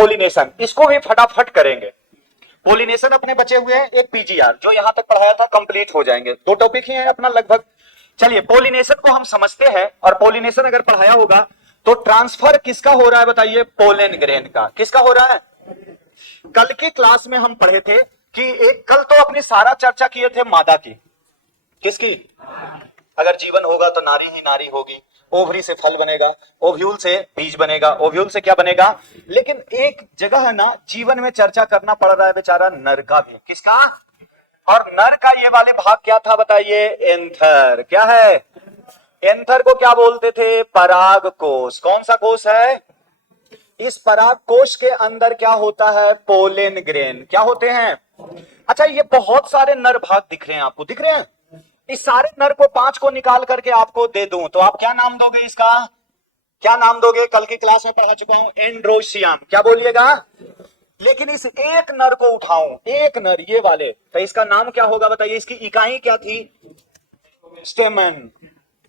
Pollination, इसको भी फटाफट करेंगे। पोलिनेशन अपने बचे हुए हैं एक पीजीआर, जो यहां तक पढ़ाया था कंप्लीट हो जाएंगे। 2 टॉपिक ही है अपना लगभग। चलिए पोलिनेशन को हम समझते हैं, और पोलिनेशन अगर पढ़ाया होगा तो ट्रांसफर किसका हो रहा है बताइए? पोलन ग्रेन का। किसका हो रहा है? कल की क्लास में हम पढ़े थे कि एक, कल तो अपनी सारा चर्चा किए थे मादा की। किसकी? अगर जीवन होगा तो नारी ही नारी होगी, ओवरी से फल बनेगा, ओव्यूल से बीज बनेगा, ओव्यूल से क्या बनेगा। लेकिन एक जगह है ना, जीवन में चर्चा करना पड़ रहा है बेचारा नर का भी। किसका? और नर का ये वाले भाग क्या था बताइए? एंथर। क्या है? एंथर को क्या बोलते थे? पराग कोश। कौन सा कोश है? इस पराग कोश के अंदर क्या होता है? Pollen grain. क्या होते हैं? अच्छा, ये बहुत सारे नर भाग दिख रहे हैं आपको, दिख रहे हैं? इस सारे नर को 5 को निकाल करके आपको दे दूं तो आप क्या नाम दोगे इसका? क्या नाम दोगे? कल की क्लास में पढ़ा चुका हूं, एंड्रोशियम। क्या बोलिएगा? लेकिन इस एक नर को उठाऊं, एक नर ये वाले, तो इसका नाम क्या होगा बताइए? इसकी इकाई क्या थी? स्टेमन।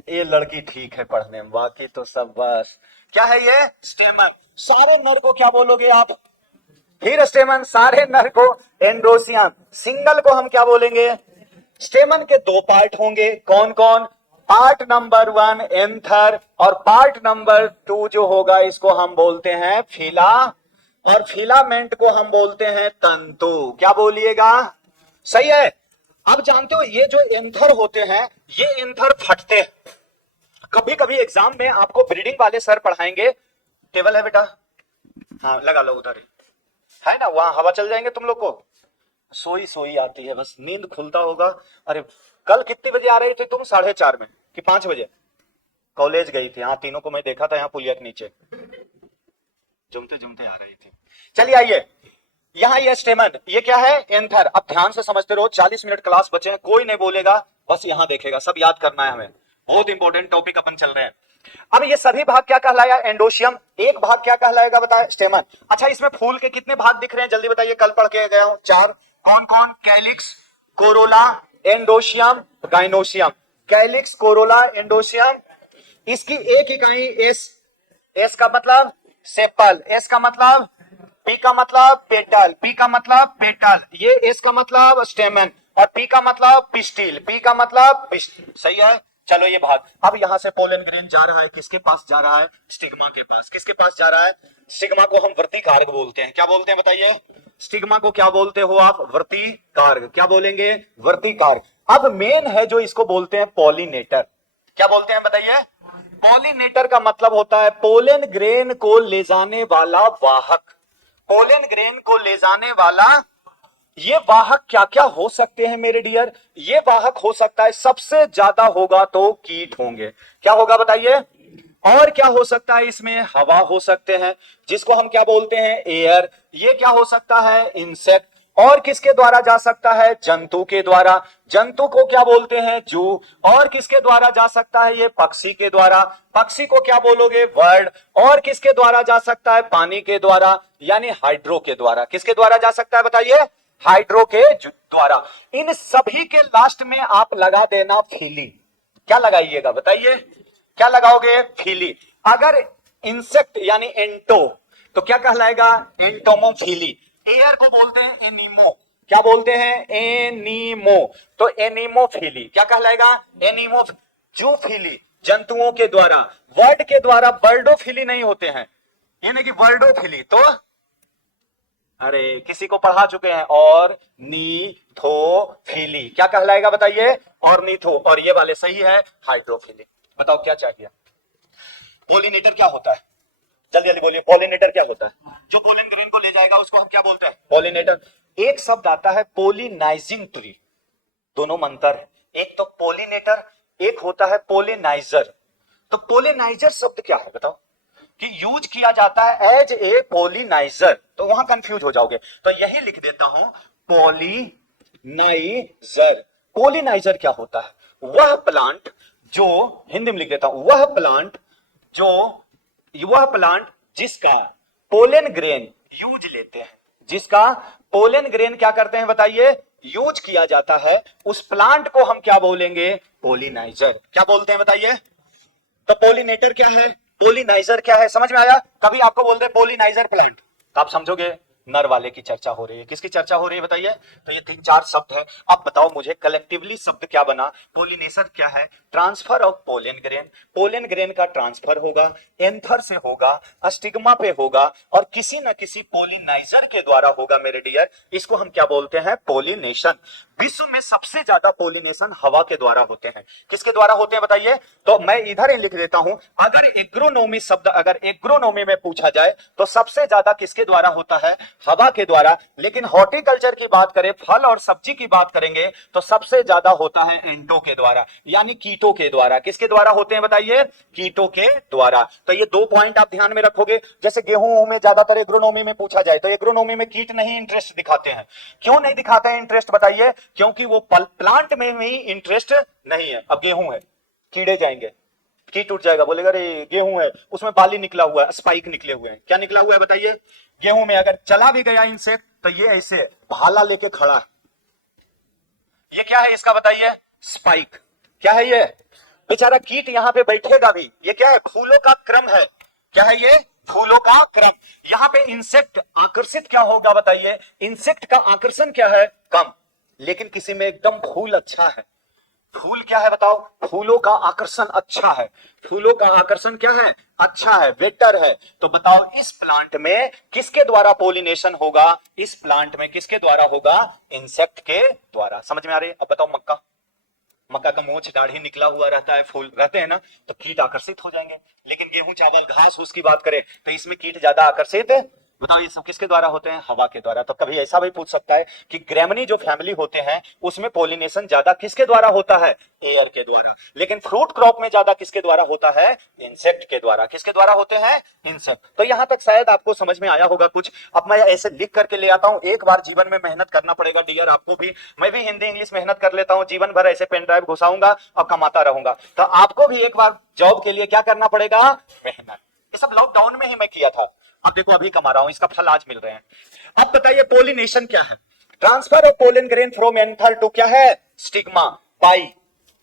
ये लड़की ठीक है पढ़ने में, बाकी तो सब बस। क्या है ये? स्टेमन। सारे नर को क्या बोलोगे आप? फिर स्टेमन। सारे नर को एंड्रोशियम। सिंगल को हम क्या बोलेंगे? स्टेमन के 2 पार्ट होंगे। कौन कौन? पार्ट नंबर 1 एंथर, और पार्ट नंबर 2 जो होगा इसको हम बोलते हैं फिला, और फिलामेंट को हम बोलते हैं तंतु। क्या बोलिएगा? सही है। अब जानते हो ये जो एंथर होते हैं, ये एंथर फटते हैं। कभी कभी एग्जाम में आपको ब्रीडिंग वाले सर पढ़ाएंगे। टेबल है बेटा? हाँ लगा लो उधर ही है ना, वहां हवा चल जाएंगे तुम लोग को। सोई सोई आती है, बस नींद खुलता होगा। अरे कल कितने बजे आ रही थी तुम? 4:30 में कि 5 बजे? कॉलेज गई थी। हाँ, तीनों को मैं देखा था यहाँ पुलिया के नीचे जुमते जुमते आ रही थी। चलिए आइए, यहाँ ये स्टेमन, ये क्या है? एंथर। अब ध्यान से समझते रहो, 40 मिनट क्लास बचे हैं, कोई नहीं बोलेगा, बस यहाँ देखेगा, सब याद करना है हमें। बहुत इंपॉर्टेंट टॉपिक अपन चल रहे हैं। अब ये सभी भाग क्या कहलाया? एंडोशियम। एक भाग क्या कहलाएगा बताए? स्टेमन। अच्छा, इसमें फूल के कितने भाग दिख रहे हैं जल्दी बताइए? कल पढ़ के गया हूं 4। कौन कौन? Calyx, Corolla, androecium, gynoecium. Calyx, Corolla, androecium. इसकी एक इकाई एस। एस का मतलब सेपल, एस का मतलब, पी का मतलब पेटल, पी का मतलब पेटल, ये एस का मतलब स्टेमन, और पी का मतलब पिस्टिल, पी का मतलब पिस्टिल। सही है। चलो ये भाग, अब यहां से पोलन ग्रेन जा रहा है, किसके पास जा रहा है? स्टिग्मा के पास। किसके पास जा रहा है? स्टिग्मा को हम वर्तिकार्ग बोलते हैं। क्या बोलते हैं बताइए? स्टिग्मा को क्या बोलते हो आप? वर्तिकार्ग। क्या बोलेंगे? वर्तिकार्ग। अब मेन है जो इसको बोलते हैं पॉलिनेटर। क्या बोलते हैं बताइए? पॉलिनेटर का मतलब होता है पोलन ग्रेन को ले जाने वाला वाहक। पोलन ग्रेन को ले जाने वाला, ये वाहक क्या क्या हो सकते हैं मेरे डियर? ये वाहक हो सकता है, सबसे ज्यादा होगा तो कीट होंगे। क्या होगा बताइए? और क्या हो सकता है इसमें? हवा हो सकते हैं, जिसको हम क्या बोलते हैं? एयर। ये क्या हो सकता है? इंसेक्ट। और किसके द्वारा जा सकता है? जंतु के द्वारा। जंतु को क्या बोलते हैं? जू। और किसके द्वारा जा सकता है? ये पक्षी के द्वारा। पक्षी को क्या बोलोगे? बर्ड। और किसके द्वारा जा सकता है? पानी के द्वारा, यानी हाइड्रो के द्वारा। किसके द्वारा जा सकता है बताइए? हाइड्रो के द्वारा। इन सभी के लास्ट में आप लगा देना फीली। क्या लगाइएगा बताइए? क्या लगाओगे? फीली। अगर इंसेक्ट यानी एंटो, तो क्या कहलाएगा? एंटोमोफीली। एयर को बोलते हैं एनीमो। क्या बोलते हैं? एनीमो। तो एनीमोफीली क्या कहलाएगा? एनीमो। जूफीली, जंतुओं के द्वारा। वर्ड के द्वारा बर्डोफीली नहीं होते हैं, यानी कि वर्डोफीली। तो अरे किसी को पढ़ा चुके हैं, और नीथोफीली क्या कहलाएगा बताइए? और नीथो। और ये वाले सही है, हाइड्रोफीली। बताओ क्या चाहिए? पोलिनेटर क्या होता है? जल्दी जल्दी बोलिए, पोलिनेटर क्या होता है? जो पोलन ग्रेन को ले जाएगा उसको हम क्या बोलते हैं? पोलिनेटर। एक शब्द आता है पोलिनाइजिंग ट्री, दोनों में अंतर है। एक तो पोलिनेटर, एक होता है पोलिनाइजर। तो पोलिनाइजर शब्द क्या है बताओ? कि यूज किया जाता है एज ए पोलिनाइजर, तो वहां कंफ्यूज हो जाओगे, तो यही लिख देता हूं पोलिनाइजर। पोलिनाइजर क्या होता है? वह प्लांट जो, हिंदी में लिख देता हूं, वह प्लांट जिसका पोलन ग्रेन यूज लेते हैं, जिसका पोलन ग्रेन क्या करते हैं बताइए? यूज किया जाता है, उस प्लांट को हम क्या बोलेंगे? पोलिनाइजर। क्या बोलते हैं बताइए? तो पोलिनेटर क्या है, पोलिनाइजर क्या है, समझ में आया? कभी आपको बोल रहे पोलिनाइजर प्लांट, तो आप समझोगे नर वाले की चर्चा हो रही है। किसकी चर्चा हो रही है बताइए? तो ये 3-4 शब्द है। अब बताओ मुझे कलेक्टिवली शब्द क्या बना? पोलिनेशन क्या है? Transfer of pollen grain. Pollen grain का ट्रांसफर होगा, एंथर से होगा, स्टिग्मा पे होगा और किसी न किसी पोलिनाइजर के द्वारा होगा मेरे डियर। इसको हम क्या बोलते हैं? पोलिनेशन। विश्व में सबसे ज्यादा पोलिनेशन हवा के द्वारा होते हैं। किसके द्वारा होते हैं बताइए? तो मैं इधर ही लिख देता हूं, अगर एग्रोनॉमी शब्द अगर एग्रोनॉमी में पूछा जाए तो सबसे ज्यादा किसके द्वारा होता है? हवा के द्वारा। लेकिन हॉर्टिकल्चर की बात करें, फल और सब्जी की बात करेंगे तो सबसे ज्यादा होता है एंटो के द्वारा, यानी कीटों के द्वारा। किसके द्वारा होते हैं बताइए? कीटों के द्वारा। तो ये 2 पॉइंट आप ध्यान में रखोगे। जैसे गेहूं में ज्यादातर एग्रोनॉमी में पूछा जाए तो एग्रोनॉमी में कीट नहीं इंटरेस्ट दिखाते हैं। क्यों नहीं दिखाते हैं इंटरेस्ट बताइए? क्योंकि वो प्लांट में भी इंटरेस्ट नहीं है। अब गेहूं है, कीड़े जाएंगे, कीट उठ जाएगा, बोलेगा अरे गेहूं है उसमें बाली निकला हुआ है, स्पाइक निकले हुए हैं। क्या निकला हुआ है बताइए? गेहूं में अगर चला भी गया इंसेक्ट तो ये ऐसे भाला लेके खड़ा है। ये क्या है इसका बताइए? स्पाइक। क्या है ये? बेचारा कीट यहां पे बैठेगा भी। ये क्या है? फूलों का क्रम है। क्या है ये? फूलों का क्रम। यहां पे इंसेक्ट आकर्षित क्या होगा बताइए? इंसेक्ट का आकर्षण क्या है? कम। लेकिन किसी में एकदम फूल अच्छा है। फूल क्या है बताओ? फूलों का आकर्षण अच्छा है। फूलों का आकर्षण क्या है? अच्छा है, बेटर है। तो बताओ इस प्लांट में किसके द्वारा पोलिनेशन होगा? इस प्लांट में किसके द्वारा होगा? इंसेक्ट के द्वारा। समझ में आ रही है? अब बताओ मक्का, मक्का का मोछ दाढ़ी निकला हुआ रहता है, फूल रहते हैं ना, तो कीट आकर्षित हो जाएंगे। लेकिन गेहूं चावल घास उसकी बात करें तो इसमें कीट ज्यादा आकर्षित है। बताओ ये सब किसके द्वारा होते हैं? हवा के द्वारा। तो कभी ऐसा भी पूछ सकता है कि ग्रेमनी जो फैमिली होते हैं उसमें पोलिनेशन ज्यादा किसके द्वारा होता है? एयर के द्वारा। लेकिन फ्रूट क्रॉप में ज्यादा किसके द्वारा होता है? इंसेक्ट के द्वारा। किसके द्वारा होते हैं? इंसेक्ट। तो यहां तक शायद आपको समझ में आया होगा कुछ। अब मैं ऐसे लिख करके ले आता हूं। एक बार जीवन में मेहनत करना पड़ेगा डियर आपको भी। मैं भी हिंदी इंग्लिश मेहनत कर लेता हूं, जीवन भर ऐसे पेन ड्राइव घुसाऊंगा और कमाता रहूंगा। तो आपको भी एक बार जॉब के लिए क्या करना पड़ेगा? मेहनत। ये सब लॉकडाउन में ही मैं किया था। अब देखो अभी कमा रहा हूं, इसका फल आज मिल रहे हैं। अब बताइए पोलिनेशन क्या है? Transfer of pollen grain from anther to क्या है? स्टिग्मा। बाई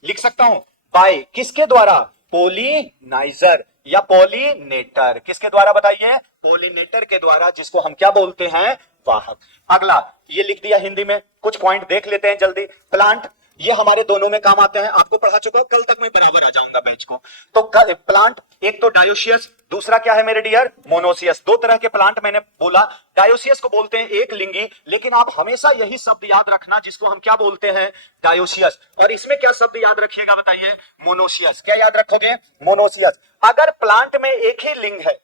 लिख सकता हूं, बाई किसके द्वारा? पोलिनाइजर या पोलिनेटर। किसके द्वारा बताइए? पोलिनेटर के द्वारा, जिसको हम क्या बोलते हैं? वाहक। अगला ये लिख दिया हिंदी में, कुछ पॉइंट देख लेते हैं जल्दी। प्लांट, ये हमारे दोनों में काम आते हैं। आपको पढ़ा चुका हूं, कल तक मैं बराबर आ जाऊंगा बैच को। तो प्लांट एक तो डायोसियस, दूसरा क्या है मेरे डियर? मोनोसियस। 2 तरह के प्लांट मैंने बोला। डायोसियस को बोलते हैं एक लिंगी, लेकिन आप हमेशा यही शब्द याद रखना जिसको हम क्या बोलते हैं? डायोसियस। और इसमें क्या शब्द याद रखिएगा बताइए? मोनोसियस। क्या याद रखोगे? मोनोसियस। अगर प्लांट में एक ही लिंग है,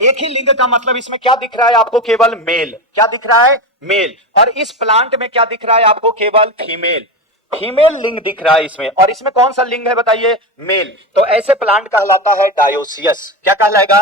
एक ही लिंग का मतलब इसमें क्या दिख रहा है आपको? केवल मेल। क्या दिख रहा है? मेल। और इस प्लांट में क्या दिख रहा है आपको? केवल फीमेल। फीमेल लिंग दिख रहा है इसमें। और इसमें कौन सा लिंग है बताइए? मेल। तो ऐसे प्लांट कहलाता है डायोसियस। क्या कहलाएगा?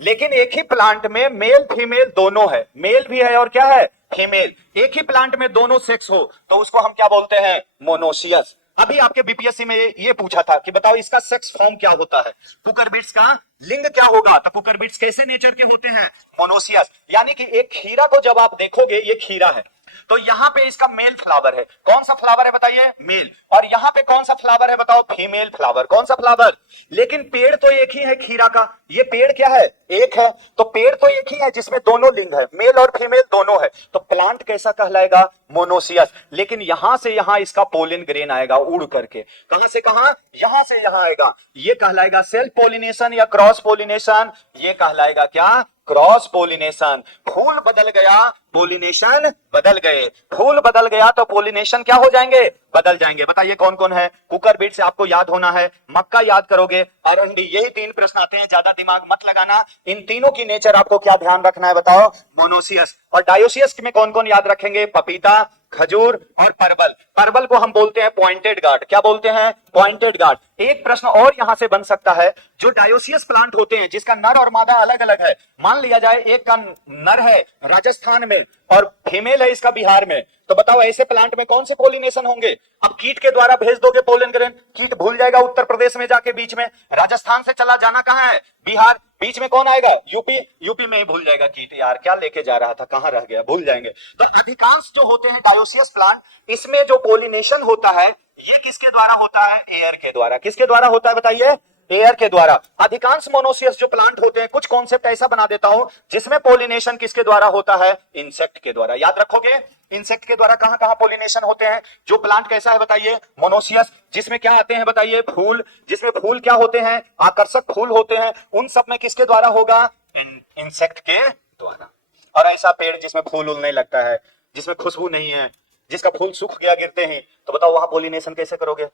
लेकिन एक ही प्लांट में मेल फीमेल दोनों है, मेल भी है और क्या है? फीमेल। एक ही प्लांट में दोनों सेक्स हो तो उसको हम क्या बोलते हैं? मोनोसियस। अभी आपके बीपीएससी में ये पूछा था कि बताओ इसका सेक्स फॉर्म क्या होता है? कुकुरबिट्स का लिंग क्या होगा? तो कुकुरबिट्स कैसे नेचर के होते हैं? मोनोसियस। यानी कि एक खीरा को जब आप देखोगे, ये खीरा है तो यहां पे इसका मेल फ्लावर है। कौन सा फ्लावर है बताइए? मेल। और यहां पे कौन सा फ्लावर है बताओ? Female flower. कौन सा फ्लावर? लेकिन पेड़ तो एक ही है खीरा का। ये पेड़ क्या है? एक है। तो पेड़ तो एक ही है जिसमें दोनों लिंग है, मेल और फीमेल दोनों है। तो प्लांट कैसा कहलाएगा? मोनोसियस। लेकिन यहां से यहां इसका पोलन ग्रेन आएगा उड़ करके। कहां से कहां? यहां से यहां आएगा। ये कहलाएगा सेल्फ पोलिनेशन या क्रॉस पोलिनेशन। ये कहलाएगा क्या? Cross pollination. फूल बदल गया, पोलिनेशन बदल गए। फूल बदल गया तो पोलिनेशन क्या हो जाएंगे? बदल जाएंगे। बताइए कौन कौन है? कुकुरबिट से आपको याद होना है, मक्का याद करोगे, अरंडी। यही 3 प्रश्न आते हैं, ज्यादा दिमाग मत लगाना। इन तीनों की नेचर आपको क्या ध्यान रखना है बताओ? मोनोसियस। और डायोसियस में कौन कौन याद रखेंगे? पपीता, खजूर और परवल। परवल को हम बोलते हैं पॉइंटेड गार्ड। क्या बोलते हैं? Pointed gourd. एक प्रश्न और यहां से बन सकता है, जो डायोसियस प्लांट होते हैं जिसका नर और मादा अलग अलग है, मान लिया जाए एक का नर है राजस्थान में और फीमेल है इसका बिहार में, तो बताओ ऐसे प्लांट में कौन से पोलिनेशन होंगे? अब कीट के द्वारा भेज दोगे पोलन ग्रेन, कीट भूल जाएगा उत्तर प्रदेश में जाके, बीच में राजस्थान से चला जाना कहां है? बिहार। बीच में कौन आएगा? यूपी। यूपी में ही भूल जाएगा कीट। यार क्या लेके जा रहा था, कहां रह गया, भूल जाएंगे। तो अधिकांश जो होते हैं डायोसियस प्लांट, इसमें जो पोलिनेशन होता है ये किसके द्वारा होता है? एयर के द्वारा। किसके द्वारा होता है बताइए? एयर के द्वारा। अधिकांश मोनोसियस जो प्लांट होते हैं, कुछ कॉन्सेप्ट ऐसा बना देता हूं जिसमें पोलिनेशन किसके द्वारा होता है, इंसेक्ट के द्वारा। याद रखोगे इंसेक्ट के द्वारा कहां कहां पोलिनेशन होते हैं। जो प्लांट कैसा है बताइए, मोनोसियस, जिसमें क्या आते हैं बताइए, फूल, जिसमें फूल क्या होते हैं, आकर्षक फूल होते हैं, उन सब में किसके द्वारा होगा, इंसेक्ट के द्वारा। और ऐसा पेड़ जिसमें फूल उलने लगता है, जिसमें खुशबू नहीं है, जिसका फूल सूख गया गिरते ही, तो बताओ वहां पोलिनेशन कैसे करोगे,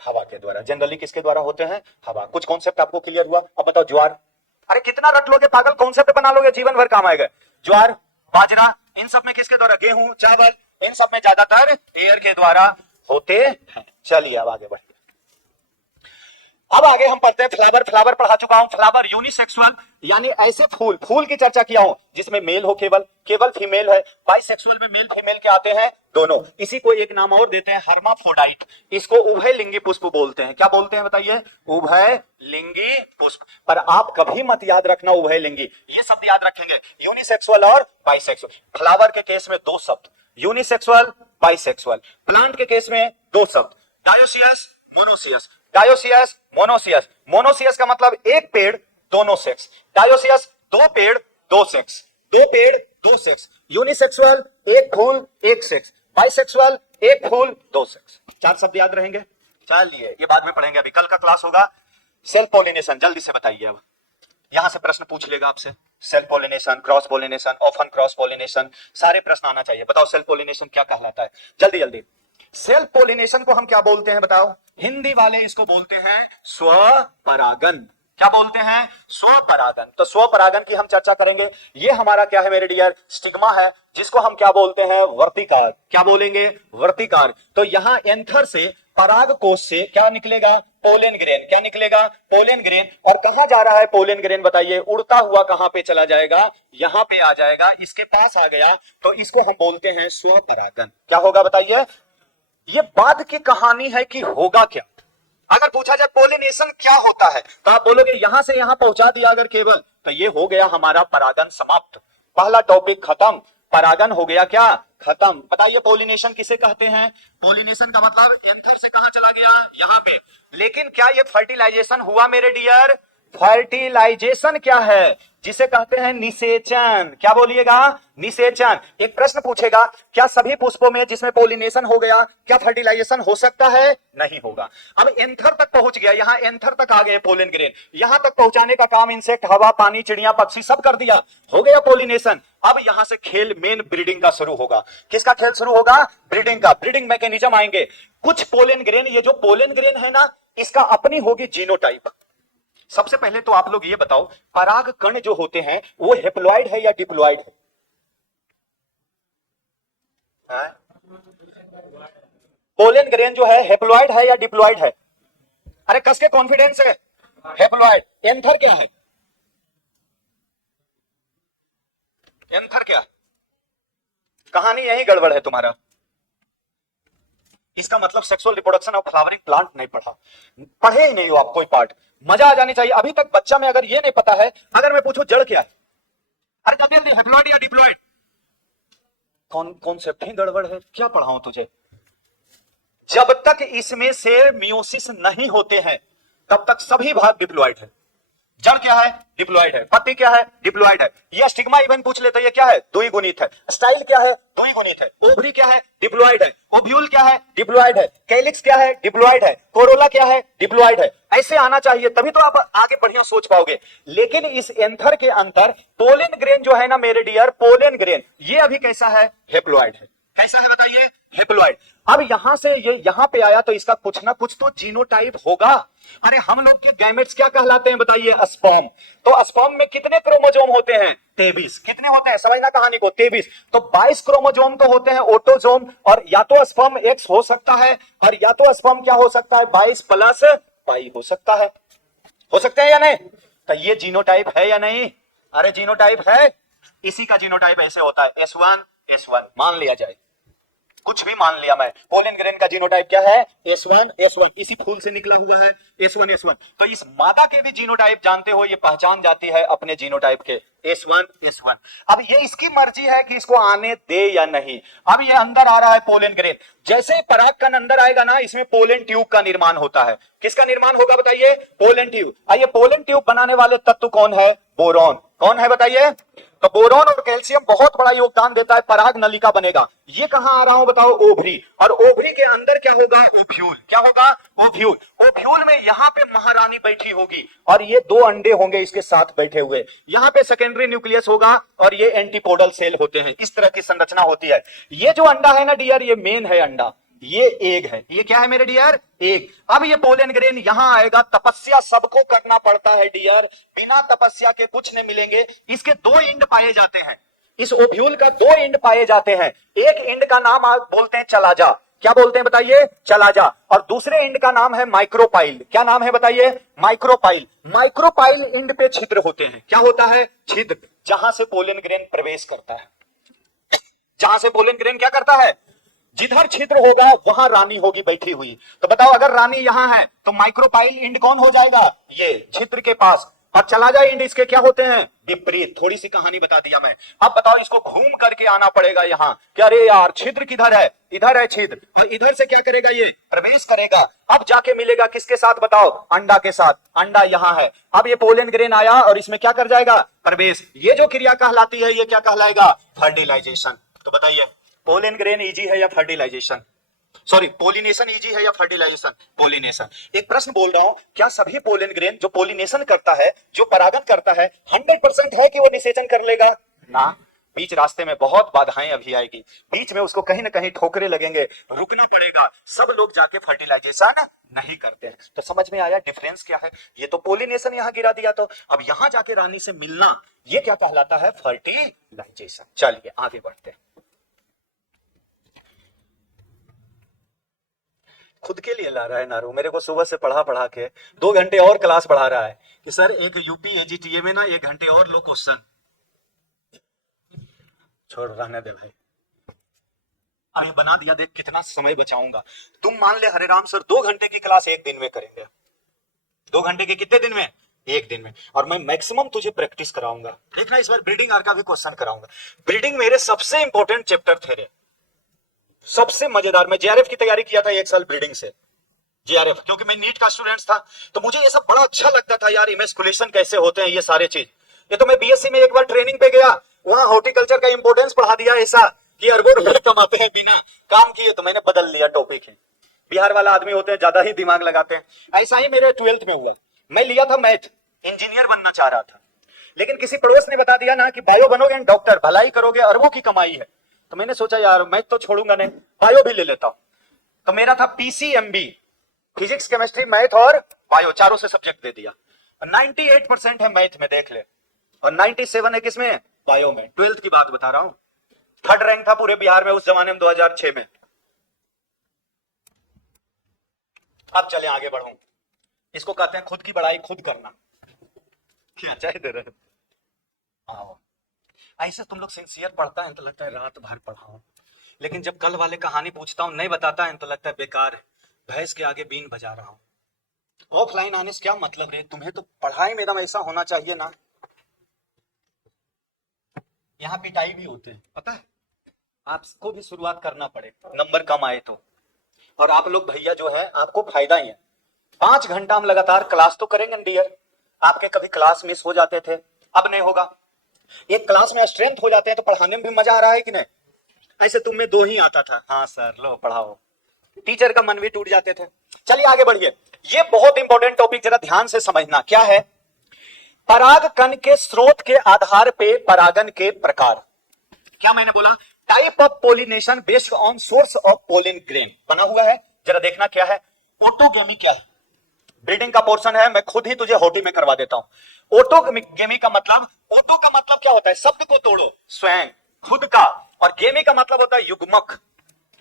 हवा के द्वारा। जनरली किसके द्वारा होते हैं, हवा। कुछ कॉन्सेप्ट आपको क्लियर हुआ। अब बताओ ज्वार, अरे कितना रट लोगे पागल, कॉन्सेप्ट बना लोगे, जीवन भर काम आएगा। ज्वार, बाजरा, इन सब में किसके द्वारा, गेहूं, चावल, इन सब में ज्यादातर एयर के द्वारा होते हैं। चलिए अब आगे बढ़िए। अब आगे हम पढ़ते हैं फ्लावर। फ्लावर पढ़ा चुका हूं। फ्लावर यूनिसेक्सुअल, यानी ऐसे फूल, फूल की चर्चा किया हूं जिसमें मेल हो, केवल केवल फीमेल है। बाइसेक्सुअल में मेल फीमेल के आते हैं दोनों। इसी को एक नाम और देते हैं, हर्माफ्रोडाइट। इसको उभयलिंगी पुष्प बोलते हैं। क्या बोलते हैं बताइए, उभयलिंगी पुष्प। पर आप कभी मत याद रखना उभयलिंगी, ये शब्द याद रखेंगे, यूनिसेक्सुअल और बाइसेक्सुअल। फ्लावर के केस में दो शब्द, यूनिसेक्सुअल, बाइसेक्सुअल। प्लांट के केस में दो शब्द, dioecious, monoecious. Dioecious, monoecious. Monoecious का मतलब एक पेड़ दोनों सेक्स, डायोसियस दो पेड़ दो सेक्स, दो पेड़ दो सेक्स। यूनिसेक्सुअल एक फूल एक सेक्स, बाइसेक्सुअल एक फूल दो सेक्स। चार शब्द याद रहेंगे। चलिए ये बाद में पढ़ेंगे, अभी कल का क्लास होगा। सेल्फ पोलिनेशन जल्दी से बताइए। अब यहां से प्रश्न पूछ लेगा आपसे, self pollination, cross pollination, often cross pollination, सारे प्रश्न आना चाहिए। बताओ सेल्फ पोलिनेशन क्या कहलाता है, जल्दी जल्दी। सेल्फ पोलिनेशन को हम क्या बोलते हैं बताओ, हिंदी वाले इसको बोलते हैं स्वपरागन। क्या बोलते हैं, स्वपरागन। तो स्वपरागन की हम चर्चा करेंगे। ये हमारा क्या है मेरे डियर, स्टिग्मा है, जिसको हम क्या बोलते हैं, वर्तिकार। क्या बोलेंगे, वर्तिकार। तो यहां एंथर से, पराग कोश से क्या निकलेगा, पोलन ग्रेन। क्या निकलेगा, पोलन ग्रेन। और कहां जा रहा है पोलन ग्रेन बताइए, उड़ता हुआ कहां पे चला जाएगा, यहां पे आ जाएगा, इसके पास आ गया, तो इसको हम बोलते हैं स्वपरागन। क्या होगा बताइए, ये बाद की कहानी है कि होगा क्या। अगर पूछा जाए पोलिनेशन क्या होता है, तो आप बोलोगे यहां से यहां पहुंचा दिया अगर केवल, तो ये हो गया हमारा परागन समाप्त। पहला टॉपिक खत्म, परागन हो गया क्या, खत्म। बताइए पोलिनेशन किसे कहते हैं, पोलिनेशन का मतलब एंथर से कहां चला गया, यहां पे। लेकिन क्या ये फर्टिलाइजेशन हुआ मेरे डियर, फर्टिलाइजेशन क्या है, जिसे कहते हैं निषेचन। क्या बोलिएगा, निषेचन। एक प्रश्न पूछेगा, क्या सभी पुष्पों में जिसमें पोलिनेशन हो गया, क्या फर्टिलाइजेशन हो सकता है, नहीं होगा। अब एंथर तक पहुंच गया, यहां एंथर तक आ गए पोलन ग्रेन, यहां तक पहुंचाने का काम इंसेक्ट, हवा, पानी, चिड़िया, पक्षी सब कर दिया, हो गया पोलिनेशन। अब यहां से खेल मेन ब्रीडिंग का शुरू होगा। किसका खेल शुरू होगा, ब्रीडिंग का। ब्रीडिंग मैकेनिज्म आएंगे। कुछ पोलन ग्रेन, ये जो पोलन ग्रेन है ना, इसका अपनी होगी जीनोटाइप। सबसे पहले तो आप लोग ये बताओ, पराग कण जो होते हैं वो हेप्लॉइड है या डिप्लॉइड है? पोलन ग्रेन जो है हेप्लॉइड है या डिप्लॉइड है? अरे कस के कॉन्फिडेंस है, हेप्लॉइड। एंथर क्या है, एंथर क्या है? कहानी यही गड़बड़ है तुम्हारा। इसका मतलब sexual reproduction of flowering plant नहीं पढ़ा, पढ़े ही नहीं हो आप कोई पार्ट। मजा आ जानी चाहिए। अभी तक बच्चा में अगर ये नहीं पता है, अगर मैं पूछूं जड़ क्या है, अरे जल्दी हेप्लॉइड या डिप्लॉइड, कॉन्सेप्ट ही गड़बड़ है। क्या पढ़ाऊं तुझे? जब तक इसमें से मियोसिस नहीं होते हैं तब तक सभी भाग डिप्लॉइड है। जड़ क्या है, डिप्लॉइड है। पत्ती क्या है, डिप्लॉइड है। ये स्टिग्मा इवन पूछ लेते, ये क्या है, द्विगुणित है। स्टाइल क्या है, द्विगुणित है। ओवरी क्या है, डिप्लॉइड है। ओव्यूल क्या है, डिप्लॉइड है। कैलिक्स क्या है, डिप्लॉइड है। कोरोला क्या है, डिप्लॉइड है। ऐसे आना चाहिए, तभी तो आप आगे बढ़िया सोच पाओगे। लेकिन इस एंथर के अंतर पोलन ग्रेन जो है ना मेरे डियर, पोलन ग्रेन, ये अभी कैसा है, हेप्लॉइड है। कैसा है बताइए, हेप्लॉइड। अब यहां से ये यहां पे आया तो इसका कुछ ना कुछ तो जीनोटाइप होगा। अरे हम लोग के गैमेट्स क्या कहलाते हैं बताइए, स्पर्म। तो स्पर्म में कितने क्रोमोजोम होते हैं, 23। कितने होते हैं, समझना कहानी को, 23। तो 22 क्रोमोजोम तो होते हैं ऑटोजोम, और या तो स्पर्म एक्स हो सकता है, और या तो स्पर्म क्या हो सकता है, 22 प्लस पाई हो सकता है। हो सकते हैं या नहीं? तो ये जीनोटाइप है या नहीं? अरे जीनोटाइप है। इसी का जीनोटाइप ऐसे होता है, S1 S1 मान लिया जाए। कुछ भी मान लिया मैं, पोलन ग्रेन का जीनोटाइप क्या है, S1 इसी फूल से निकला हुआ है, S1 तो इस मादा के भी जीनोटाइप जानते हो, ये पहचान जाती है अपने जीनोटाइप के, S1 अब ये इसकी मर्जी है कि इसको आने दे या नहीं। अब ये अंदर आ रहा है पोलन ग्रेन, जैसे ही परागकण अंदर आएगा ना, इसमें पोलन ट्यूब का निर्माण होता है। किसका निर्माण होगा बताइए, पोलन ट्यूब। आइए, पोलन ट्यूब बनाने वाले तत्व कौन है, बोरॉन। कौन है बताइए, तो बोरॉन और कैल्शियम बहुत बड़ा योगदान देता है, पराग नलिका बनेगा। ये कहां आ रहा हूं बताओ, ओवरी, और ओवरी के अंदर क्या होगा, ओव्यूल। क्या होगा, ओव्यूल। ओव्यूल में यहां पे महारानी बैठी होगी और ये दो अंडे होंगे इसके साथ बैठे हुए, यहां पे सेकेंडरी न्यूक्लियस होगा और ये एंटीपोडल सेल होते हैं, इस तरह की संरचना होती है। ये जो अंडा है ना डियर, ये मेन है अंडा, ये एग है। ये क्या है मेरे डियर, एग। अब ये पोलन ग्रेन यहां आएगा, तपस्या सबको करना पड़ता है डियर, बिना तपस्या के कुछ नहीं मिलेंगे। इसके दो इंड पाए जाते हैं, इस ओव्यूल का दो इंड पाए जाते हैं। एक इंड का नाम आप बोलते हैं चला जा, क्या बोलते हैं बताइए, चला जा, और दूसरे इंड का नाम है माइक्रोपाइल। क्या नाम है बताइए, माइक्रोपाइल। माइक्रोपाइल इंड पे छिद्र होते हैं, क्या होता है, छिद्र, जहां से पोलन ग्रेन प्रवेश करता है, जहां से पोलन ग्रेन क्या करता है, जिधर छिद्र होगा वहां रानी होगी बैठी हुई। तो बताओ, अगर रानी यहां है तो माइक्रोपाइल इंड कौन हो जाएगा, ये छिद्र के पास, और चला जाए इंड इसके क्या होते हैं, विपरीत। थोड़ी सी कहानी बता दिया मैं। अब बताओ, इसको घूम करके आना पड़ेगा यहां कि अरे यार छिद्र किधर है, इधर है छिद्र, और इधर से क्या करेगा, ये प्रवेश करेगा। अब जाके मिलेगा किसके साथ बताओ, अंडा के साथ। अंडा यहां है, अब ये पोलन ग्रेन आया और इसमें क्या कर जाएगा, प्रवेश। ये जो क्रिया कहलाती है, ये क्या कहलाएगा, फर्टिलाइजेशन। तो बताइए, पोलन ग्रेन इजी है या फर्टिलाइजेशन, सॉरी पोलिनेशन इजी है या फर्टिलाइजेशन, पोलिनेशन। एक प्रश्न बोल रहा हूं, क्या सभी पोलन ग्रेन जो पोलिनेशन करता है, जो परागन करता है, 100% है कि वो निषेचन कर लेगा ना, बीच रास्ते में बहुत बाधाएं अभी आएगी, बीच में उसको कहीं ना कहीं ठोकरे लगेंगे, रुकना पड़ेगा। सब लोग जाके फर्टिलाइजेशन नहीं करते हैं। तो समझ में आया डिफरेंस क्या है। ये तो पोलिनेशन यहां गिरा दिया, तो अब यहां जाके रानी से मिलना, ये क्या कहलाता है, फर्टिलाइजेशन। चलिए आगे बढ़ते हैं। खुद के लिए ला रहा है नारू, मेरे को सुबह से पढ़ा पढ़ा के 2 घंटे और क्लास बढ़ा रहा है कि सर एक यूपी एजीटीए में ना 1 घंटे और लो क्वेश्चन। छोड़, रहने दे भाई, अभी बना दिया, देख कितना समय बचाऊंगा। तुम मान ले हरे राम सर 2 घंटे की क्लास 1 दिन में करेंगे, 2 घंटे के कितने दिन में, 1 दिन में, और मैं मैक्सिमम तुझे प्रैक्टिस कराऊंगा। देखना इस बार ब्रीडिंग आर का भी क्वेश्चन कराऊंगा। ब्रीडिंग मेरे सबसे इंपॉर्टेंट चैप्टर थे, सबसे मजेदार। मैं जेआरएफ की तैयारी किया था 1 साल ब्रीडिंग से, जेआरएफ, क्योंकि मैं नीट का स्टूडेंट था, तो मुझे ये सब बड़ा अच्छा लगता था यार, इमेस्कुलेशन कैसे होते हैं, ये सारे चीज। ये तो मैं बीएससी में एक बार ट्रेनिंग पे गया, वहां हॉर्टिकल्चर का इंपॉर्टेंस पढ़ा दिया ऐसा कि अरबों रुपए कमाते हैं बिना काम किए, तो मैंने बदल लिया टॉपिक ही। बिहार वाला आदमी होते हैं, ज्यादा ही दिमाग लगाते हैं। ऐसा ही मेरे 12th में हुआ, मैं लिया था मैथ, इंजीनियर बनना चाह रहा था, लेकिन किसी पड़ोस ने बता दिया ना कि बायो बनोगे डॉक्टर, भलाई करोगे, अरबों की कमाई है। तो मैंने सोचा यार मैथ तो छोड़ूंगा नहीं, बायो भी ले लेता हूं। तो मेरा था पीसीएमबी, फिजिक्स केमिस्ट्री मैथ और बायो, चारों से सब्जेक्ट दे दिया। 98% है मैथ में, देख ले, और 97 है किसमें, बायो में। 12th की बात बता रहा हूं, 3rd रैंक था पूरे बिहार में उस जमाने में, 2006 में। अब चले आगे बढ़ो, इसको कहते हैं खुद की बड़ाई खुद करना। क्या चाहे दे रहे, आओ ऐसे तुम लोग सिंसियर पढ़ता है तो लगता है रात भर पढ़ाओ, लेकिन जब कल वाले कहानी पूछता हूं नहीं बताता है तो लगता है बेकार है, भैंस के आगे बीन बजा रहा हूं। ऑफलाइन आने से क्या मतलब रे, तुम्हें तो पढ़ाई में एकदम ऐसा होना चाहिए ना। यहाँ पिटाई भी होते हैं पता है, आपको भी शुरुआत करना पड़े, नंबर कम आए तो। और आप लोग भैया जो है आपको फायदा ही है, 5 घंटा हम लगातार क्लास तो करेंगे डियर। आपके कभी क्लास मिस हो जाते थे, अब नहीं होगा। एक क्लास में स्ट्रेंथ हो जाते हैं तो पढ़ाने में भी मजा आ रहा है कि नहीं। ऐसे तुम में 2 ही आता था, हाँ सर लो पढ़ाओ, टीचर का मन भी टूट जाते थे। चलिए आगे बढ़िए, ये बहुत इंपॉर्टेंट टॉपिक जरा ध्यान से समझना। क्या है, परागकण के स्रोत के आधार पे परागन के प्रकार। क्या मैंने बोला, type of pollination based on source of pollen grain बना हुआ है। जरा देखना क्या है, ऑटोगेमी क्या है, ब्रीडिंग का पोर्शन है, मैं खुद ही तुझे होटी में करवा देता हूं। ऑटोगेमी का मतलब, ऑटो का मतलब क्या होता है, शब्द को तोड़ो, स्वयं, खुद का, और गेमी का मतलब होता है युग्मक।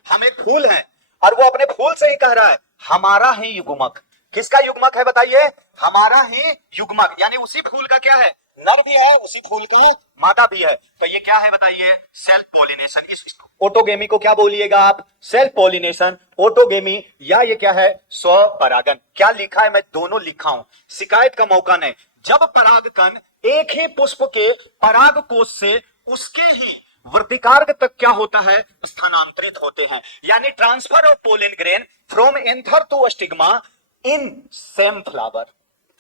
हम एक फूल हैं और वो अपने फूल से ही कह रहा है हमारा ही युग्मक। किसका युग्मक है बताइए, हमारा ही युग्मक, यानी उसी फूल का क्या है, नर भी है, उसी फूल का मादा भी है। तो ये क्या है बताइए? Self pollination. इस ऑटोगेमी को क्या बोलिएगा आप? सेल्फ पॉलिनेशन, ऑटोगेमी, या ये क्या है? स्वपरागन। क्या लिखा है? मैं दोनों लिखा हूं, शिकायत का मौका नहीं। जब परागकण एक ही पुष्प के पराग कोश से उसके ही वर्तिकार्ग तक क्या होता है? स्थानांतरित होते हैं, यानी transfer of pollen grain from anther to stigma in same flower.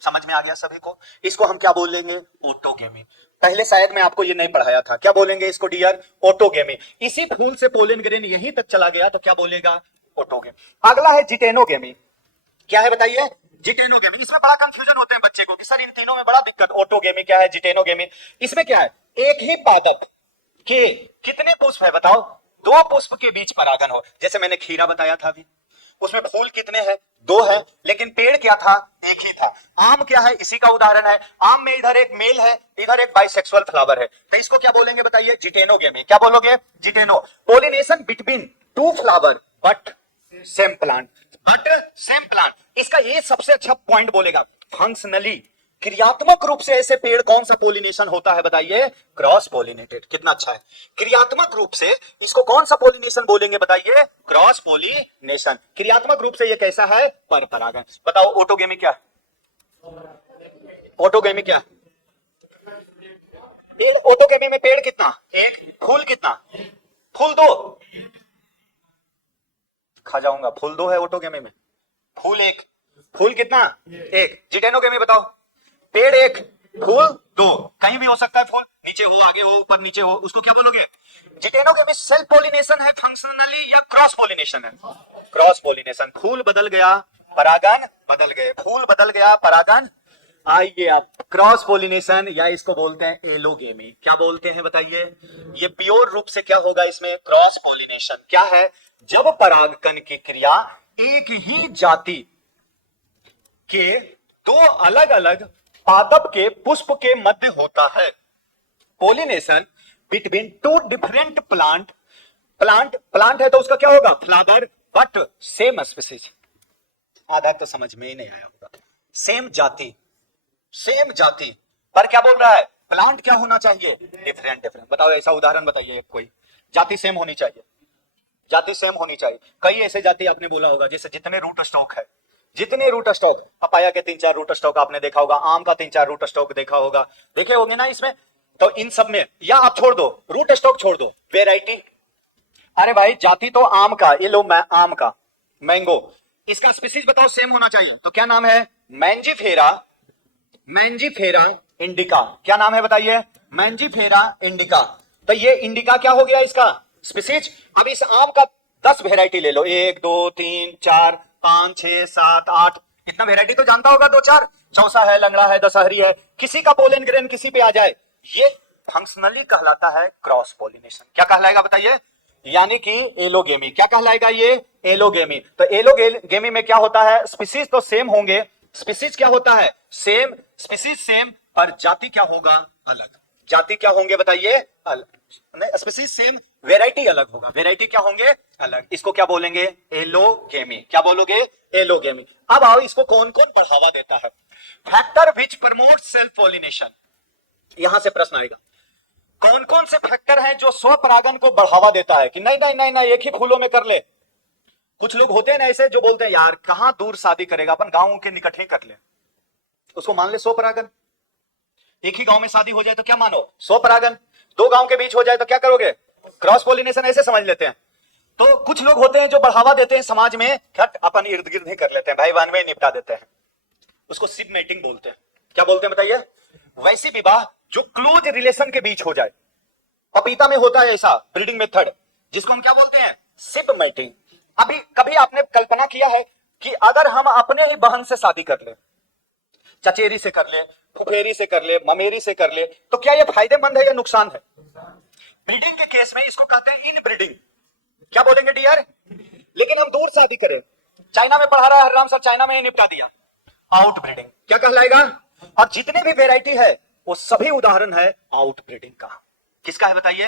समझ में आ गया सभी को? इसको हम क्या बोलेंगे? ऑटोगेमी। पहले शायद मैं आपको ये नहीं पढ़ाया था, क्या बोलेंगे इसको डियर? ऑटोगेमी। इसी फूल से पोलिन ग्रेन यहीं तक चला गया तो क्या बोलेगा? ऑटोगेमी। अगला है जिटेनोगेमी। क्या है बताइए? जिटेनोगेमी। इसमें बड़ा कंफ्यूजन होते हैं बच्चे को कि सर इन तीनों में बड़ा दिक्कत, ऑटोगेमी क्या है, जिटेनोगेमी। इसमें क्या है? एक ही पादप के कितने पुष्प है बताओ? दो पुष्प के बीच परागन हो। जैसे मैंने खीरा बताया था अभी, उसमें फूल कितने हैं? दो है, लेकिन पेड़ क्या था? एक ही था। आम क्या है? इसी का उदाहरण है। आम में इधर एक मेल है, इधर एक बाइसेक्सुअल फ्लावर है, तो इसको क्या बोलेंगे बताइए? जिटेनोगेमी। क्या बोलोगे? जिटेनो। Pollination between two flower but same plant, but same plant. इसका ये सबसे अच्छा पॉइंट बोलेगा। फंक्शनली, क्रियात्मक रूप से ऐसे पेड़ कौन सा पोलिनेशन होता है बताइए? Cross pollinated. कितना अच्छा है! क्रियात्मक रूप से इसको कौन सा पोलिनेशन बोलेंगे बताइए? Cross pollination. क्रियात्मक रूप से ये कैसा है? पर परागन। बताओ ऑटोगेमी क्या? ऑटोगेमी क्या? पेड़, ऑटोगेमी में पेड़ कितना? एक। फूल कितना? फूल दो। खा जाऊंगा। फूल दो है ऑटोगेमी में, फूल एक। फूल कितना? एक। जिटेनोगेमी बताओ? पेड़ एक, फूल दो। कहीं भी हो सकता है फूल, नीचे हो, आगे हो, ऊपर नीचे हो, उसको क्या बोलोगे? जिटेनोगेमी सेल्फ पॉलिनेशन है फंक्शनली या क्रॉस पॉलिनेशन है? Cross pollination. फूल बदल गया, परागन बदल गए, फूल बदल गया, परागन। आइए आप, क्रॉस पॉलिनेशन या इसको बोलते हैं एलोगेमी। क्या बोलते हैं बताइए? ये प्योर रूप से क्या होगा इसमें? Cross pollination. क्या है? जब परागकण की क्रिया एक ही जाति के दो अलग अलग पादप के पुष्प के मध्य होता है। Pollination between to different plant. Plant है तो उसका क्या होगा? Flower, but same species. आधा तो समझ में ही नहीं आया होगा। सेम जाति, सेम जाति, पर क्या बोल रहा है? प्लांट क्या होना चाहिए? Different different. बताओ ऐसा उदाहरण बताइए कोई। जाति सेम होनी चाहिए, जाति सेम होनी चाहिए। कई ऐसे जाति आपने बोला होगा, जैसे जितने रूट स्टॉक है, जितने रूट स्टॉक, पपाया के 3-4 रूट स्टॉक आपने देखा होगा, आम का 3-4 रूट स्टॉक देखा होगा, देखे होंगे ना इसमें। तो इन सब में, या आप छोड़ दो, रूट स्टॉक छोड़ दो, वेराइटी। अरे भाई जाति तो आम का, ये लो आम का, मैंगो, इसका स्पीसीज बताओ सेम होना चाहिए, तो क्या नाम है? Mangifera, Mangifera indica. क्या नाम है बताइए? Mangifera indica. तो ये इंडिका क्या हो गया इसका? स्पीसीज। अब इस आम का 10 वेराइटी ले लो, 1 2 3 4 5 6 7 8, इतना वेराइटी तो जानता होगा, 2-4। चौसा है, लंगड़ा है, दशहरी है, किसी का पोलन ग्रेन किसी पे आ जाए, ये फंक्शनली कहलाता है क्रॉस पोलिनेशन। क्या कहलाएगा बताइए? यानी कि एलोगेमी। क्या कहलाएगा ये? एलोगेमी। तो एलोगेमी में क्या होता है? स्पीसीज तो सेम होंगे, स्पीसीज क्या होता है? सेम, स्पीसीज सेम, पर जाति क्या होगा? अलग। जाति क्या होंगे बताइए? अलग। स्पीसीज सेम, वेराइटी अलग होगा, वेराइटी क्या होंगे? अलग। इसको क्या बोलेंगे? एलोगेमी। क्या बोलोगे? एलोगेमी। अब आओ, इसको कौन कौन बढ़ावा देता है? Factor which promote self pollination. यहां से प्रश्न आएगा, कौन कौन से फैक्टर हैं जो स्वपरागन को बढ़ावा देता है कि नहीं नहीं नहीं नहीं एक ही फूलों में कर ले। कुछ लोग होते हैं ना ऐसे जो बोलते हैं यार कहां दूर शादी करेगा, अपन गांव के निकट ही कर ले, उसको मान ले स्वपरागन। एक ही गांव में शादी हो जाए तो क्या मानो? स्वपरागन। दो गांव के बीच हो जाए तो क्या करोगे? Cross pollination. ऐसे समझ लेते हैं। तो कुछ लोग होते हैं जो बढ़ावा देते हैं समाज में, हट अपन इर्द गिर्द ही कर लेते हैं, भाई बहन में निपटा देते हैं, उसको सिप मेटिंग बोलते हैं। क्या बोलते हैं बताइए? वैसी विवाह जो क्लोज रिलेशन के बीच हो जाए। पपीता में होता है ऐसा ब्रीडिंग मेथड, जिसको हम क्या बोलते हैं? Sib mating. अभी कभी आपने कल्पना किया है कि अगर हम अपने ही बहन से शादी कर ले, चचेरी से कर ले, फुफेरी से कर ले, ममेरी से कर ले, तो क्या यह फायदेमंद है या नुकसान है? ब्रीडिंग के केस में इसको कहते हैं इन ब्रीडिंग। क्या बोलेंगे डियर? लेकिन हम दूर शादी करें, चाइना में पढ़ा रहा है हरराम सर, चाइना में ही निपटा दिया, आउट ब्रीडिंग। क्या कहलाएगा? और जितने भी वेराइटी है वो सभी उदाहरण है आउट ब्रीडिंग का। किसका है बताइए?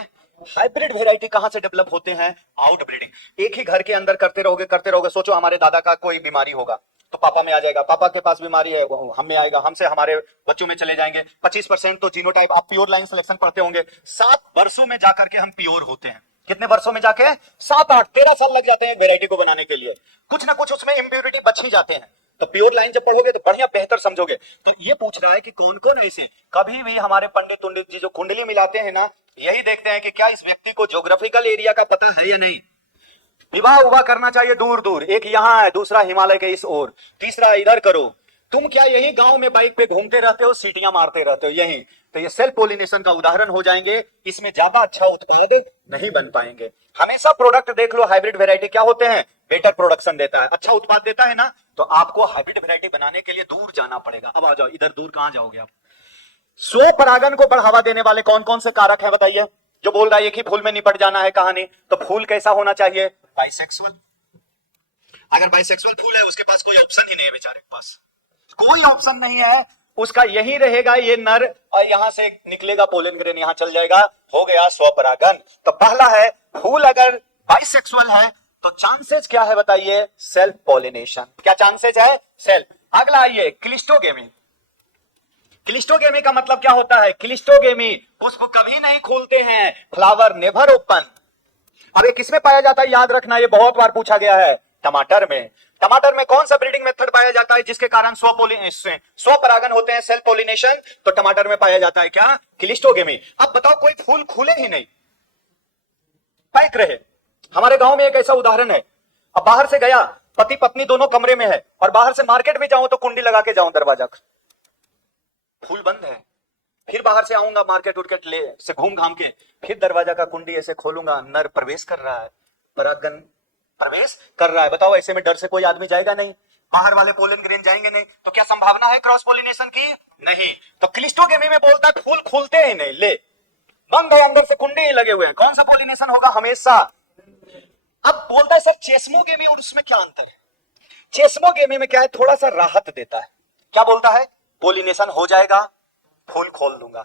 हाइब्रिड वेराइटी कहां से डेवलप होते हैं? Out breeding. एक ही घर के अंदर करते रहोगे, सोचो हमारे दादा का कोई बीमारी होगा, तो पापा में आ जाएगा, पापा के पास बीमारी है वो हम में आएगा, हमसे हमारे बच्चों में चले जाएंगे। 25% तो जीनोटाइप, आप प्योर लाइन सिलेक्शन पढ़ते होंगे, 7 वर्षों में जाकर के हम प्योर होते हैं। कितने वर्षों में जाके? 7, 8, 13 साल लग जाते हैं वेराइटी को बनाने के लिए। कुछ ना कुछ उसमें इंप्योरिटी बच ही जाते हैं। तो प्योर लाइन जब पढ़ोगे तो बढ़िया बेहतर समझोगे। तो ये पूछ रहा है कि कौन कौन ऐसे, कभी भी हमारे पंडित उंडित जी जो कुंडली मिलाते हैं ना, यही देखते हैं कि क्या इस व्यक्ति को ज्योग्राफिकल एरिया का पता है या नहीं। विवाह उवाह करना चाहिए दूर दूर, एक यहाँ है, दूसरा हिमालय के इस ओर, तीसरा इधर करो। तुम क्या यही गांव में बाइक पे घूमते रहते हो, सीटियां मारते रहते हो यहीं। तो ये सेल्फ पोलिनेशन का उदाहरण हो जाएंगे। इसमें ज्यादा अच्छा उत्पाद नहीं बन पाएंगे। हमेशा प्रोडक्ट देख लो, हाइब्रिड वेराइटी क्या होते हैं, बेटर प्रोडक्शन देता है, अच्छा उत्पाद देता है ना। तो आपको हाइब्रिड वेराइटी बनाने के लिए दूर जाना पड़ेगा। अब आ जाओ इधर, दूर कहां जाओगे आप। स्वपरागन को बढ़ावा देने वाले कौन कौन से कारक हैं बताइए। जो बोल रहा है एक ही फूल में निपट जाना है कहानी, तो फूल कैसा होना चाहिए? बाइसेक्सुअल। अगर बाइसेक्सुअल फूल है उसके पास कोई ऑप्शन ही नहीं है, बेचारे के पास कोई ऑप्शन नहीं है, उसका यही रहेगा ये नर, और यहां से निकलेगा पोलन ग्रेन, यहां चल जाएगा, हो गया स्वपरागन। तो पहला है फूल अगर बाइसेक्सुअल है तो चांसेस क्या है बताइए? Self pollination. क्या चांसेस है? सेल्फ। अगला आइए क्लिस्टोगेमी। क्लिस्टोगेमी का मतलब क्या होता है? क्लिस्टोगेमी, पुष्प कभी नहीं खोलते हैं, फ्लावर नेवर ओपन। अब ये किसमें पाया जाता है याद रखना, ये बहुत बार पूछा गया है। टमाटर में। टमाटर में कौन सा ब्रीडिंग मेथड पाया जाता है जिसके कारण स्वपरागन होते हैं, सेल्फ पोलिनेशन? तो टमाटर में पाया जाता है क्या? क्लिस्टोगेमी। अब बताओ कोई फूल खुले ही नहीं, पैक रहे। हमारे गांव में एक ऐसा उदाहरण है, अब बाहर से गया, पति पत्नी दोनों कमरे में है, और बाहर से मार्केट में जाऊं तो कुंडी लगा के जाऊं दरवाजा, फूल बंद है। फिर बाहर से आऊंगा मार्केट उर्केट ले से घूम घाम के, फिर दरवाजा का कुंडी ऐसे खोलूंगा, नर प्रवेश कर रहा है, परागन प्रवेश कर रहा है। बताओ ऐसे में डर से कोई आदमी जाएगा नहीं, बाहर वाले पोलन ग्रेन जाएंगे नहीं, तो क्या संभावना है क्रॉस पोलिनेशन की? नहीं। तो क्लिस्टोगेमी में बोलता है फूल खुलते ही नहीं, ले बंद है, अंदर से कुंडे ही लगे हुए हैं, कौन सा पोलिनेशन होगा? हमेशा। अब बोलता है सर चेस्मोगेमी और उसमें क्या अंतर है? चेस्मोगेमी में क्या है, थोड़ा सा राहत देता है। क्या बोलता है? पोलिनेशन हो जाएगा, फूल खोल दूंगा,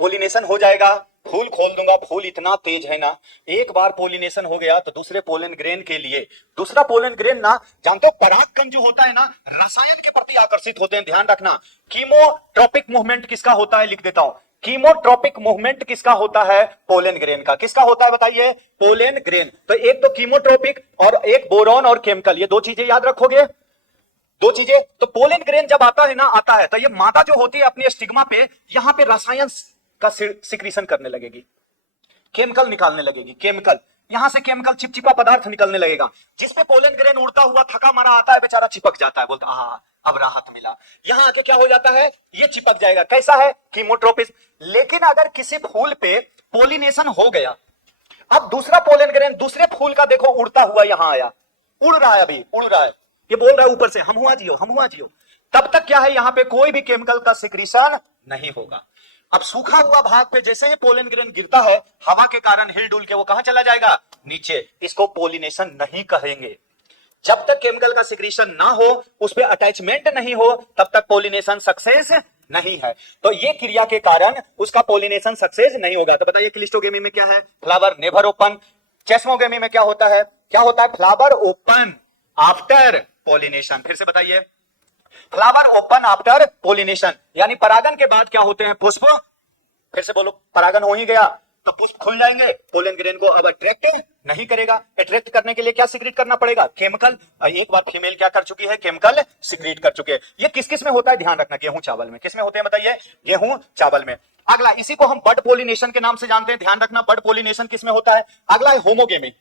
पोलिनेशन हो जाएगा, फूल खोल दूंगा। फूल इतना तेज है ना, एक बार पोलिनेशन हो गया तो दूसरे पोलन ग्रेन के लिए, दूसरा पोलन ग्रेन ना, जानते हो परागकण जो होता है ना, रसायन के प्रति आकर्षित होते हैं। ध्यान रखना, कीमोट्रोपिक मूवमेंट किसका होता है? लिख देता हूं, कीमोट्रोपिक मूवमेंट किसका होता है? पोलन ग्रेन का। किसका होता है बताइए? Pollen grain. तो एक तो कीमोट्रोपिक और एक बोरॉन और केमिकल, ये 2 चीजें याद रखोगे, 2 चीजें। तो पोलन ग्रेन जब आता है ना, आता है तो ये मादा जो होती है अपनी स्टिग्मा पे, यहां पे रसायन का सिक्रीशन करने लगेगी, केमिकल निकालने लगेगी, केमिकल, यहां से केमिकल चिपचिपा पदार्थ निकलने लगेगा, जिसपे पोलन ग्रेन उड़ता हुआ थका मारा आता है, बेचारा चिपक जाता है, बोलता हाँ अब राहत मिला। यहां आके क्या हो जाता है? ये चिपक जाएगा। कैसा है? कीमोट्रोपिस। लेकिन अगर किसी फूल पे पोलिनेशन हो गया, अब दूसरा पोलन ग्रेन दूसरे फूल का देखो उड़ता हुआ यहां आया, उड़ रहा है, अभी उड़ रहा है, ये बोल रहा है ऊपर से हम हुआ जियो, हम हुआ जियो। तब तक क्या है, यहां पे कोई भी केमिकल का सिक्रीशन नहीं होगा। अब सूखा हुआ भाग पे जैसे ही पोलन ग्रेन गिरता है, हवा के कारण हिल डुल के वो कहां चला जाएगा? नीचे। इसको पोलिनेशन नहीं कहेंगे। जब तक केमिकल का सिक्रीशन ना हो, उस पे अटैचमेंट नहीं हो, तब तक पोलिनेशन सक्सेस नहीं है। तो ये क्रिया के कारण उसका पोलिनेशन सक्सेस नहीं होगा। तो बताइए क्लिस्टोगेमी में क्या है? Flower never open. चेस्मोगेमी में क्या होता है? क्या होता है? Flower open after pollination. फिर से बताइए, फ्लावर ओपन आफ्टर पोलिनेशन, यानी परागन के बाद क्या होते हैं? पुष्प। फिर से बोलो, परागन हो ही गया तो पुष्प खुल जाएंगे, पोलन ग्रेन को अब अट्रैक्ट नहीं करेगा। अट्रैक्ट करने के लिए क्या सिक्रीट करना पड़ेगा? केमिकल। एक बार फीमेल क्या कर चुकी है? केमिकल सिक्रीट कर चुके हैं। ये किस किस में होता है? ध्यान रखना, गेहूं चावल में। किस में होते हैं बताइए? गेहूं चावल में। अगला, इसी को हम बड पोलिनेशन के नाम से जानते हैं, ध्यान रखना, बड पोलिनेशन किस में होता है? अगला है होमोगेमी।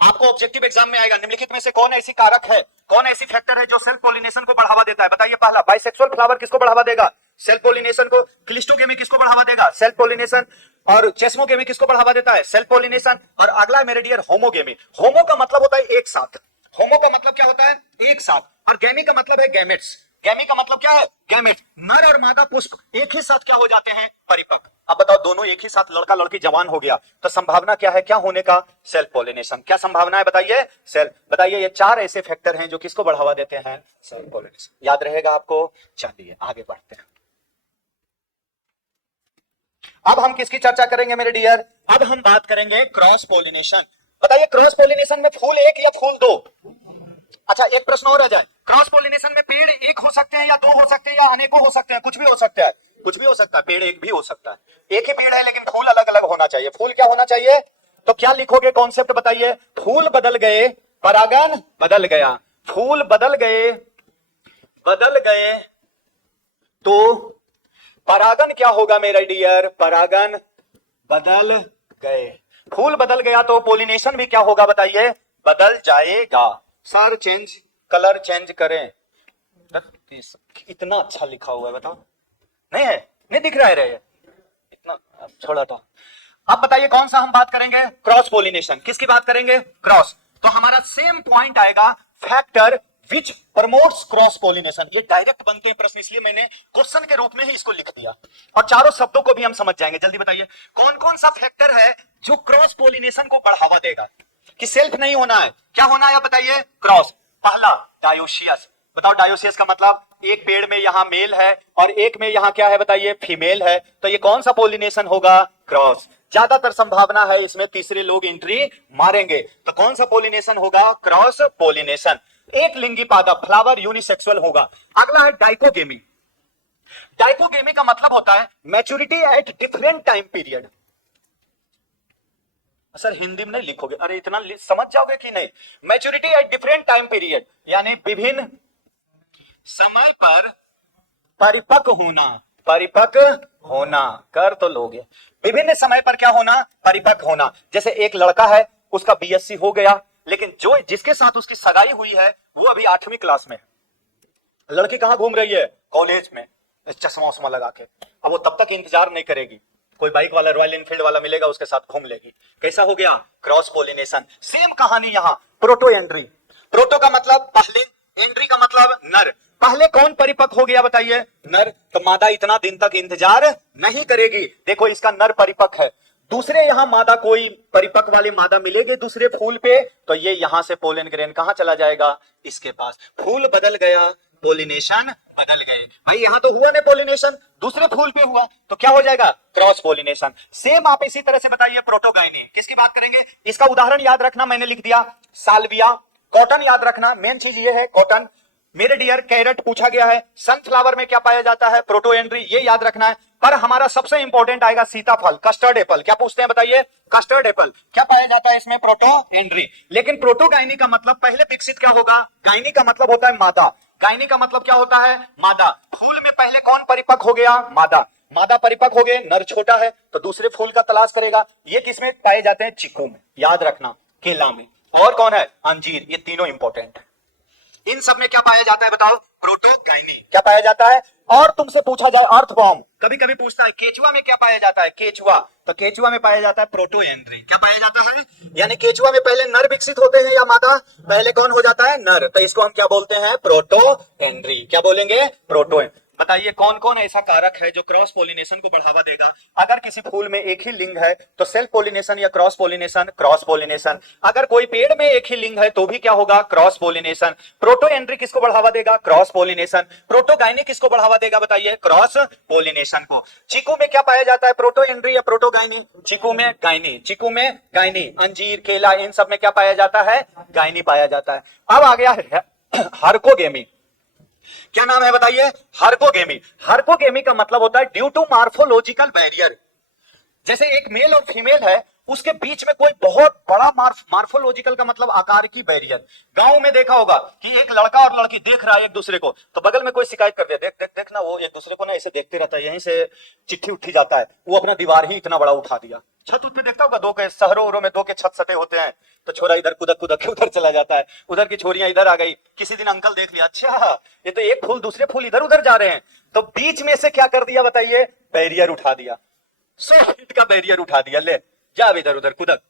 आपको ऑब्जेक्टिव एग्जाम में आएगा, निम्नलिखित में से कौन ऐसी कारक है, कौन ऐसी फैक्टर है जो सेल्फ पोलिनेशन को बढ़ावा देता है? बताइए। पहला, बाइसेक्सुअल फ्लावर किसको बढ़ावा देगा? सेल्फ पोलिनेशन को। क्लिस्टोगेमी किसको बढ़ावा देगा? Self pollination. और चेस्मोगेमी किसको बढ़ावा देता है? Self pollination. और अगला मेरे डियर होमोगेमी। होमो का मतलब होता है एक साथ, होमो का मतलब क्या होता है? एक साथ। और गेमी का मतलब है गैमेट्स। गेमी का मतलब क्या है? गैमेट्स। नर और मादा पुष्प एक ही साथ क्या हो जाते हैं? परिपक्व। अब बताओ, दोनों एक ही साथ, लड़का लड़की जवान हो गया, तो संभावना क्या है क्या होने का? Self pollination. क्या संभावना है बताइए? सेल्फ। बताइए, ये 4 ऐसे फैक्टर हैं जो किसको बढ़ावा देते हैं? Self pollination. याद रहेगा आपको? चलिए आगे बढ़ते हैं। अब हम किसकी चर्चा करेंगे मेरे डियर? अब हम बात करेंगे क्रॉस पोलिनेशन। बताइए, क्रॉस पोलिनेशन में फूल एक या फूल 2? अच्छा एक प्रश्न और आ जाए, क्रॉस पोलिनेशन में पेड़ एक हो सकते हैं या दो हो सकते हैं या अनेकों हो सकते हैं? कुछ भी हो सकता है, कुछ भी हो सकता है, पेड़ एक भी हो सकता है। एक ही पेड़ है लेकिन फूल अलग अलग होना चाहिए। फूल क्या होना चाहिए? तो क्या लिखोगे, कॉन्सेप्ट बताइए। फूल बदल गए, परागन बदल गया। फूल बदल गए, बदल गए तो परागन क्या होगा मेरा डियर? परागन बदल गए। फूल बदल गया तो पोलिनेशन भी क्या होगा बताइए? बदल जाएगा। सर चेंज, कलर चेंज करें। इतना अच्छा लिखा हुआ है, बताओ। नहीं है, नहीं दिख रहा है रे इतना, छोड़ा था। अब बताइए कौन सा हम बात करेंगे? Cross pollination. किसकी बात करेंगे? क्रॉस। तो हमारा सेम पॉइंट आएगा, factor which promotes cross pollination. ये डायरेक्ट बनते हैं प्रश्न, इसलिए मैंने क्वेश्चन के रूप में ही इसको लिख दिया, और चारों शब्दों को भी हम समझ जाएंगे। जल्दी बताइए कौन कौन सा फैक्टर है जो क्रॉस पोलिनेशन को बढ़ावा देगा? कि सेल्फ नहीं होना है, क्या होना है बताइए? क्रॉस। पहला डायोसियस। बताओ डायोसियस का मतलब? एक पेड़ में यहां मेल है और एक में यहां क्या है बताइए? फीमेल है। तो ये कौन सा पोलिनेशन होगा? क्रॉस। ज्यादातर संभावना है इसमें तीसरे लोग एंट्री मारेंगे, तो कौन सा पोलिनेशन होगा? Cross pollination. एक लिंगी पादप, फ्लावर यूनिसेक्सुअल होगा। अगला है डाइकोगेमी। डाइकोगेमी का मतलब होता है maturity at different time period. Sir Hindi में नहीं लिखोगे? अरे इतना समझ जाओगे कि नहीं? Maturity at different time period यानी विभिन्न समय पर परिपक्व होना। परिपक्व होना कर तो लोगे, विभिन्न समय पर क्या होना? परिपक्व होना। जैसे एक लड़का है, उसका बीएससी हो गया, लेकिन जो जिसके साथ उसकी सगाई हुई है वो अभी 8वीं क्लास में है। लड़की कहां घूम रही है? कॉलेज में, चश्मा उस्मा लगा के। अब वो तब तक इंतजार नहीं करेगी, कोई बाइक वाला, रॉयल एनफील्ड वाला मिलेगा, उसके साथ घूम लेगी। कैसा हो गया? Cross pollination. सेम कहानी यहां, प्रोटो एंट्री। प्रोटो का मतलब पहले, एंट्री का मतलब नर। पहले कौन परिपक्व हो गया बताइए? नर। तो मादा इतना दिन तक इंतजार नहीं करेगी। देखो इसका नर परिपक्व है, दूसरे यहां मादा, कोई परिपक्व वाले मादा मिलेगी दूसरे फूल पे, तो ये यहां से पोलन ग्रेन कहां चला जाएगा? इसके पास। फूल बदल गया, पोलिनेशन बदल गए। भाई यहां तो हुआ नहीं पोलिनेशन, दूसरे फूल पे हुआ, तो क्या हो जाएगा? Cross pollination. सेम आप इसी तरह से बताइए प्रोटोगाइनी। किसकी बात करेंगे? इसका उदाहरण याद रखना, मैंने लिख दिया साल्विया। कॉटन याद रखना, मेन चीज ये है कॉटन। मेरे डियर कैरेट पूछा गया है। सनफ्लावर में क्या पाया जाता है? प्रोटो एंट्री, ये याद रखना है। पर हमारा सबसे इंपॉर्टेंट आएगा सीताफल, कस्टर्ड एप्पल। क्या पूछते हैं बताइए? कस्टर्ड एप्पल क्या पाया जाता है इसमें? Proto entry. लेकिन प्रोटोगाइनी का मतलब पहले विकसित क्या होगा? गाइनी का मतलब होता है मादा। गाइनी का मतलब क्या होता है? मादा। फूल में पहले कौन परिपक्व हो गया? मादा। मादा परिपक्व हो गए, नर छोटा है तो दूसरे फूल का तलाश करेगा। ये किसमें पाए जाते हैं? चीकू में, याद रखना, केला में, और कौन है? अंजीर। ये तीनों इंपॉर्टेंट है। इन सब में क्या पाया जाता है बताओ? प्रोटोगाइनी। क्या पाया जाता है? और तुमसे पूछा जाए अर्थवॉर्म, कभी कभी पूछता है केचुआ में क्या पाया जाता है? केचुआ, तो केचुआ में पाया जाता है प्रोटो एंट्री। क्या पाया जाता है? यानी केचुआ में पहले नर विकसित होते हैं या मादा? पहले कौन हो जाता है? नर। तो इसको हम क्या बोलते हैं? Proto entry. क्या बोलेंगे? प्रोटो। बताइए कौन कौन ऐसा कारक है जो क्रॉस पोलिनेशन को बढ़ावा देगा? अगर किसी फूल में एक ही लिंग है तो सेल्फ पोलिनेशन या क्रॉस पोलिनेशन? Cross pollination. अगर कोई पेड़ में एक ही लिंग है तो भी क्या होगा? Cross pollination. प्रोटो एंट्री किसको बढ़ावा देगा? Cross pollination. प्रोटोगाइनी किसको बढ़ावा देगा बताइए? क्रॉस पोलिनेशन को। चीकू में क्या पाया जाता है? प्रोटो एंट्री या प्रोटोगाइनी? चीकू में गाइनी। चीकू में गाइनी। अंजीर, केला, इन सब में क्या पाया जाता है? गाइनी पाया जाता है। अब आ गया हार्कोगेमी। क्या नाम है बताइए? हार्कोगेमी। हार्कोगेमी का मतलब होता है ड्यू टू मार्फोलॉजिकल बैरियर। जैसे एक मेल और फीमेल है, उसके बीच में कोई बहुत बड़ा मार्फोलॉजिकल का मतलब आकार की बैरियर। गांव में देखा होगा कि एक लड़का और लड़की देख रहा है एक दूसरे को, तो बगल में कोई शिकायत कर दे, देख देख देख ना, वो एक दूसरे को ना ऐसे देखते रहता है, यहीं से चिट्ठी उठी जाता है। वो अपना दीवार ही इतना बड़ा उठा दिया। छत उठ पे देखता होगा, दो के शहरों उहरों में दो के छत सटे होते हैं, तो छोरा इधर कुदक कुदक के उधर चला जाता है, उधर की छोरियां इधर आ गई। किसी दिन अंकल देख लिया, अच्छा ये तो एक फूल दूसरे फूल इधर उधर जा रहे हैं, तो बीच में से क्या कर दिया बताइए? बैरियर उठा दिया। 100 फीट का बैरियर उठा दिया, ले जा इधर उधर कुदक।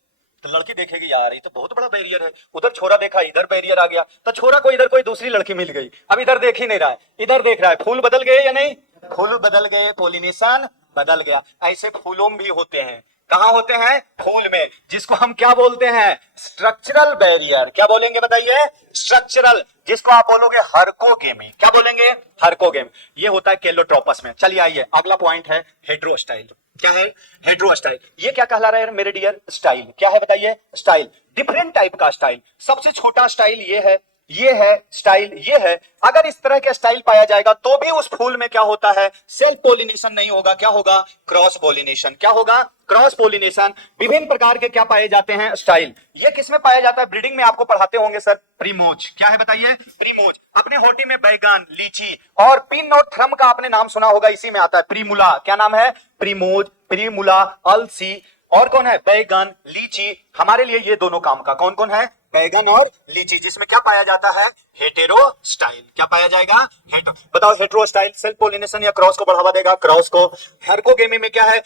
तो लड़की देखेगी यार ये तो बहुत बड़ा बैरियर है। उधर छोरा देखा, इधर बैरियर आ गया, तो छोरा को इधर कोई दूसरी लड़की मिल गई, अब इधर देख ही नहीं रहा है, इधर देख रहा है। फूल बदल गए या नहीं? फूल बदल गए, पोलिनेशन बदल गया। ऐसे फूलों में भी होते हैं। कहां होते हैं? फूल में, जिसको हम क्या बोलते हैं? Structural barrier. क्या बोलेंगे बताइए? स्ट्रक्चरल, जिसको आप बोलोगे हार्कोगेमी। क्या बोलेंगे? हार्कोगेमी। ये होता है केलोट्रोपस में। चलिए आइए, अगला पॉइंट है हेटेरोस्टाइल। क्या है? हेटेरोस्टाइल। ये क्या कहला रहा है मेरे डियर? स्टाइल। क्या है बताइए? स्टाइल। डिफरेंट टाइप का स्टाइल। सबसे छोटा स्टाइल ये है, ये है स्टाइल, ये है। अगर इस तरह का स्टाइल पाया जाएगा तो भी उस फूल में क्या होता है, सेल्फ पोलिनेशन नहीं होगा, क्या होगा, क्रॉस पोलिनेशन। क्या होगा, क्रॉस पोलिनेशन। विभिन्न प्रकार के क्या पाए जाते हैं, स्टाइल। ये किसमें पाया जाता है, ब्रीडिंग में आपको पढ़ाते होंगे सर, प्रीमोज। क्या है बताइए, प्रीमोज। अपने होटी में बैगन, लीची और पिन और थ्रम का आपने नाम सुना होगा, इसी में आता है प्रीमुला। क्या नाम है, प्रीमोज, प्रीमुला, अलसी और कौन है, बैगन, लीची। हमारे लिए ये दोनों काम का, कौन कौन है, बैगन और लीची, जिसमें क्या पाया जाता है, हेटेरो स्टाइल। क्या पाया जाएगा, बताओ, हेटेरो स्टाइल सेल्फ पोलिनेशन या क्रॉस को बढ़ावा देगा, क्रॉस को। हेरकोगेमी में क्या है,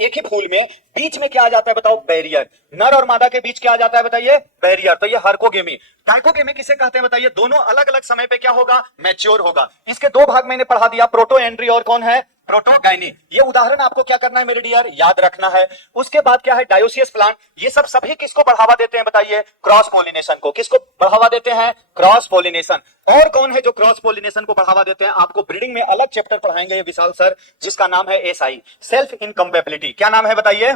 एक ही फूल में बीच में क्या आ जाता है, बताओ, बैरियर। नर और मादा के बीच क्या आ जाता है, बताइए, बैरियर। तो ये हेरकोगेमी। डाइकोगेमी किसे कहते हैं, बताइए, दोनों अलग अलग समय पे क्या होगा, मैच्योर होगा। इसके दो भाग मैंने पढ़ा दिया, प्रोटो एंड्री और कौन है, प्रोटोगाइनी। ये उदाहरण आपको क्या करना है मेरे डियर, याद रखना है। उसके बाद क्या है, डायोसियस प्लांट। ये सब सभी किसको बढ़ावा देते हैं, बताइए, क्रॉस पोलिनेशन को। किसको बढ़ावा देते हैं, क्रॉस पोलिनेशन। और कौन है जो क्रॉस पोलिनेशन को बढ़ावा देते हैं, आपको ब्रीडिंग में अलग चैप्टर पढ़ाएंगे ये विशाल सर, जिसका नाम है एसआई, सेल्फ इनकम्पेबिलिटी। क्या नाम है बताइए,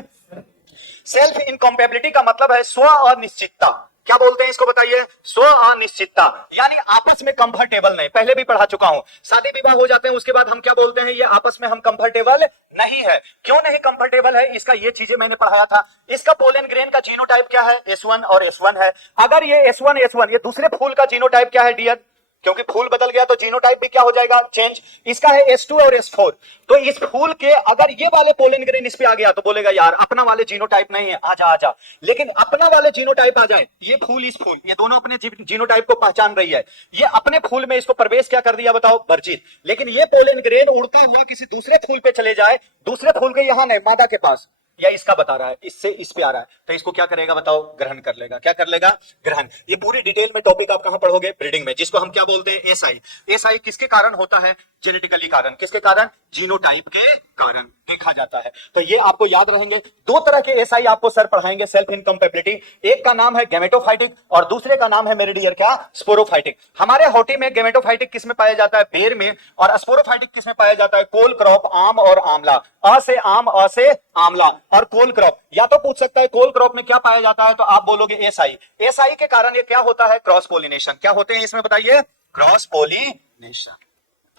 सेल्फ इनकम्पेबिलिटी का मतलब है स्व अनिश्चितता। क्या बोलते हैं इसको, बताइए, स्व अनिश्चितता, यानी आपस में कंफर्टेबल नहीं। पहले भी पढ़ा चुका हूं, शादी विवाह हो जाते हैं उसके बाद हम क्या बोलते हैं, ये आपस में हम कंफर्टेबल नहीं है। क्यों नहीं कंफर्टेबल है, इसका ये चीजें मैंने पढ़ाया था। इसका पोलन ग्रेन का जीनोटाइप क्या है, S1 और S1 है। अगर ये S1 ये दूसरे फूल का जीनोटाइप क्या है डियर, क्योंकि फूल बदल गया तो जीनोटाइप भी क्या हो जाएगा, चेंज। इसका है S2 और S4। तो इस फूल के अगर ये वाले पोलन ग्रेन इस पे आ गया तो बोलेगा यार अपना वाले जीनोटाइप नहीं है, आजा आजा। लेकिन अपना वाले जीनोटाइप आ जाए, ये फूल इस फूल, ये दोनों अपने जीनोटाइप को पहचान रही है, ये अपने फूल में इसको प्रवेश क्या कर दिया, बताओ, वर्जित। लेकिन ये पोलन ग्रेन उड़ता हुआ किसी दूसरे फूल पे चले जाए, दूसरे फूल के यहां नहीं, मादा के पास, या इसका बता रहा है, इससे इस पे आ रहा है, तो इसको क्या करेगा, बताओ, ग्रहण कर लेगा। क्या कर लेगा, ग्रहण। ये पूरी डिटेल में टॉपिक आप कहां पढ़ोगे, ब्रीडिंग में, जिसको हम क्या बोलते हैं, एसआई। एसआई किसके कारण होता है, जेनेटिकली कारण। किसके कारण, जीनोटाइप के कारण देखा जाता है। तो ये आपको याद रहेंगे। दो तरह के एसआई आपको सर पढ़ाएंगे, सेल्फ इनकम्पेबिलिटी। एक का नाम है गैमेटोफाइटिक और दूसरे का नाम है मेरे डियर क्या, स्पोरोफाइटिक। हमारे होटी में गैमेटोफाइटिक किस में पाया जाता है, बेर में, और स्पोरोफाइटिक किस में पाया जाता है, कोल क्रॉप, आम और आमला। अ से आम, अ से आमला और कोल क्रॉप। या तो पूछ सकता है कोल क्रॉप में क्या पाया जाता है, तो आप बोलोगे एसआई। एसआई के कारण ये क्या होता है, क्रॉस पोलिनेशन। क्या होते हैं इसमें, बताइए, क्रॉस पोलिनेशन।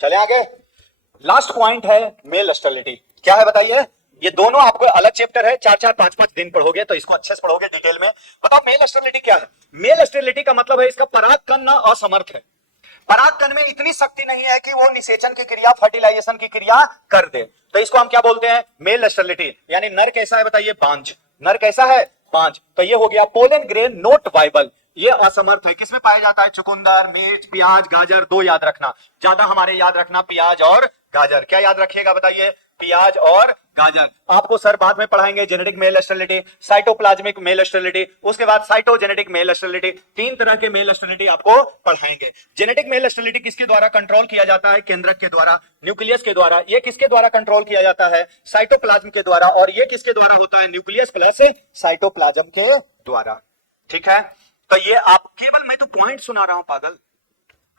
चले आगे, लास्ट पॉइंट है मेल स्टेरिलिटी। क्या है बताइए, ये दोनों आपको अलग चैप्टर है, 4-4, 5-5 दिन पढ़ोगे तो इसको अच्छे से पढ़ोगे डिटेल में। बताओ मेल स्टेरिलिटी क्या है। मेल स्टेरिलिटी का मतलब है इसका परागकण ना असमर्थ है। परागकण में इतनी शक्ति नहीं है कि वो निषेचन की क्रिया, फर्टिलाइजेशन की क्रिया कर दे, तो इसको हम क्या बोलते हैं, मेल स्टेरिलिटी। यानी नर कैसा है बताइए, बांझ। नर कैसा है, बांझ। तो ये हो गया पोलन ग्रेन नॉट वाइबल, ये असमर्थ है। किसमें पाया जाता है, चुकंदर, मिर्च, प्याज, गाजर। दो याद रखना, ज्यादा हमारे याद रखना, प्याज और गाजर। क्या याद रखिएगा बताइए, प्याज और गाजर। आपको सर बाद में पढ़ाएंगे genetic male sterility, cytoplasmic male sterility, उसके बाद साइटोजेनेटिक मेल स्टेरिलिटी। 3 तरह के मेल स्टेरिलिटी आपको पढ़ाएंगे। जेनेटिक मेल स्टेरिलिटी किसके द्वारा कंट्रोल किया जाता है, केंद्रक के द्वारा, न्यूक्लियस के द्वारा। ये किसके द्वारा कंट्रोल किया जाता है, साइटोप्लाज्म के द्वारा। और ये किसके द्वारा होता है, न्यूक्लियस प्लस साइटोप्लाज्म के द्वारा। ठीक है, तो ये आप केवल, मैं तो पॉइंट सुना रहा हूं पागल,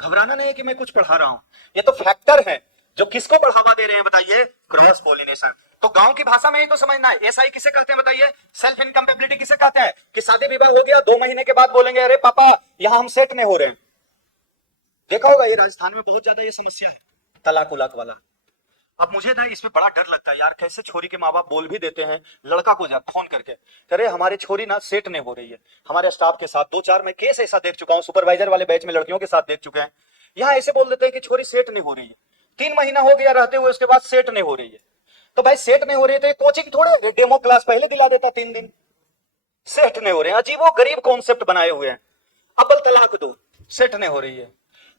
घबराना नहीं है कि मैं कुछ पढ़ा रहा हूं। ये तो फैक्टर है जो किसको बढ़ावा दे रहे हैं, बताइए, क्रॉस पोलिनेशन। तो गांव की भाषा में ही तो समझना है, एसआई किसे कहते हैं बताइए, सेल्फ इनकम्पेबिलिटी किसे कहते हैं, कि शादी विवाह हो गया 2 महीने के बाद बोलेंगे अरे पापा यहां हम सेट नहीं हो रहे हैं। देखा होगा ये राजस्थान में बहुत ज्यादा ये समस्या है, तलाक उलाक वाला। अब मुझे ना इसमें बड़ा डर लगता है यार, कैसे छोरी के माँ बाप बोल भी देते हैं लड़का को जा फोन करके, अरे हमारी छोरी ना सेट नहीं हो रही है। हमारे स्टाफ के साथ 2-4 मैं केस ऐसा देख चुका हूँ, सुपरवाइजर वाले बैच में लड़कियों के साथ देख चुके हैं। यहाँ ऐसे बोल देते हैं कि छोरी सेट नहीं हो रही है, 3 महीना हो गया रहते हुए, उसके बाद सेट नहीं हो रही है। तो भाई सेट नहीं हो रही है तो कोचिंग थोड़े, डेमो क्लास पहले दिला देता 3 दिन। सेट नहीं हो रहे हैं, अजीबो गरीब कॉन्सेप्ट बनाए हुए हैं। अब तलाक दो, सेट नहीं हो रही है।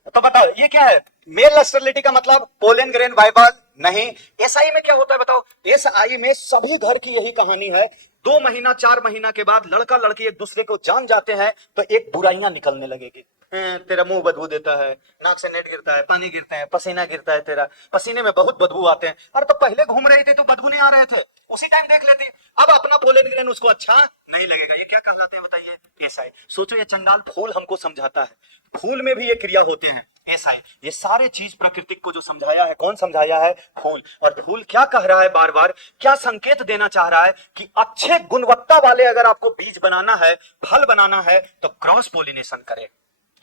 तो बताओ ये क्या है, मेल स्टेरिलिटी का मतलब पोलन ग्रेन वाइबल नहीं। एसआई में क्या होता है बताओ, एसआई में सभी घर की यही कहानी है। 2 महीना 4 महीना के बाद लड़का लड़की एक दूसरे को जान जाते हैं तो एक बुराइयां निकलने लगेगी। तेरा मुंह बदबू देता है, नाक से नेट गिरता है, पानी गिरते हैं, पसीना गिरता है, तेरा पसीने में बहुत बदबू आते हैं। अरे तो पहले घूम रहे थे तो बदबू नहीं आ रहे थे, उसी टाइम देख लेते। अब अपना पोलन ग्रेन उसको अच्छा नहीं लगेगा। ये क्या कहलाते हैं बताइए, एसआई। सोचो ये चंडाल फूल हमको समझाता है, फूल में भी ये क्रिया होते हैं, एसआई। ये सारे चीज प्रकृति को जो समझाया है, कौन समझाया है, फूल। और फूल क्या कह रहा है बार बार, क्या संकेत देना चाह रहा है कि अच्छे गुणवत्ता वाले अगर आपको बीज बनाना है, फल बनाना है तो क्रॉस पोलिनेशन करें।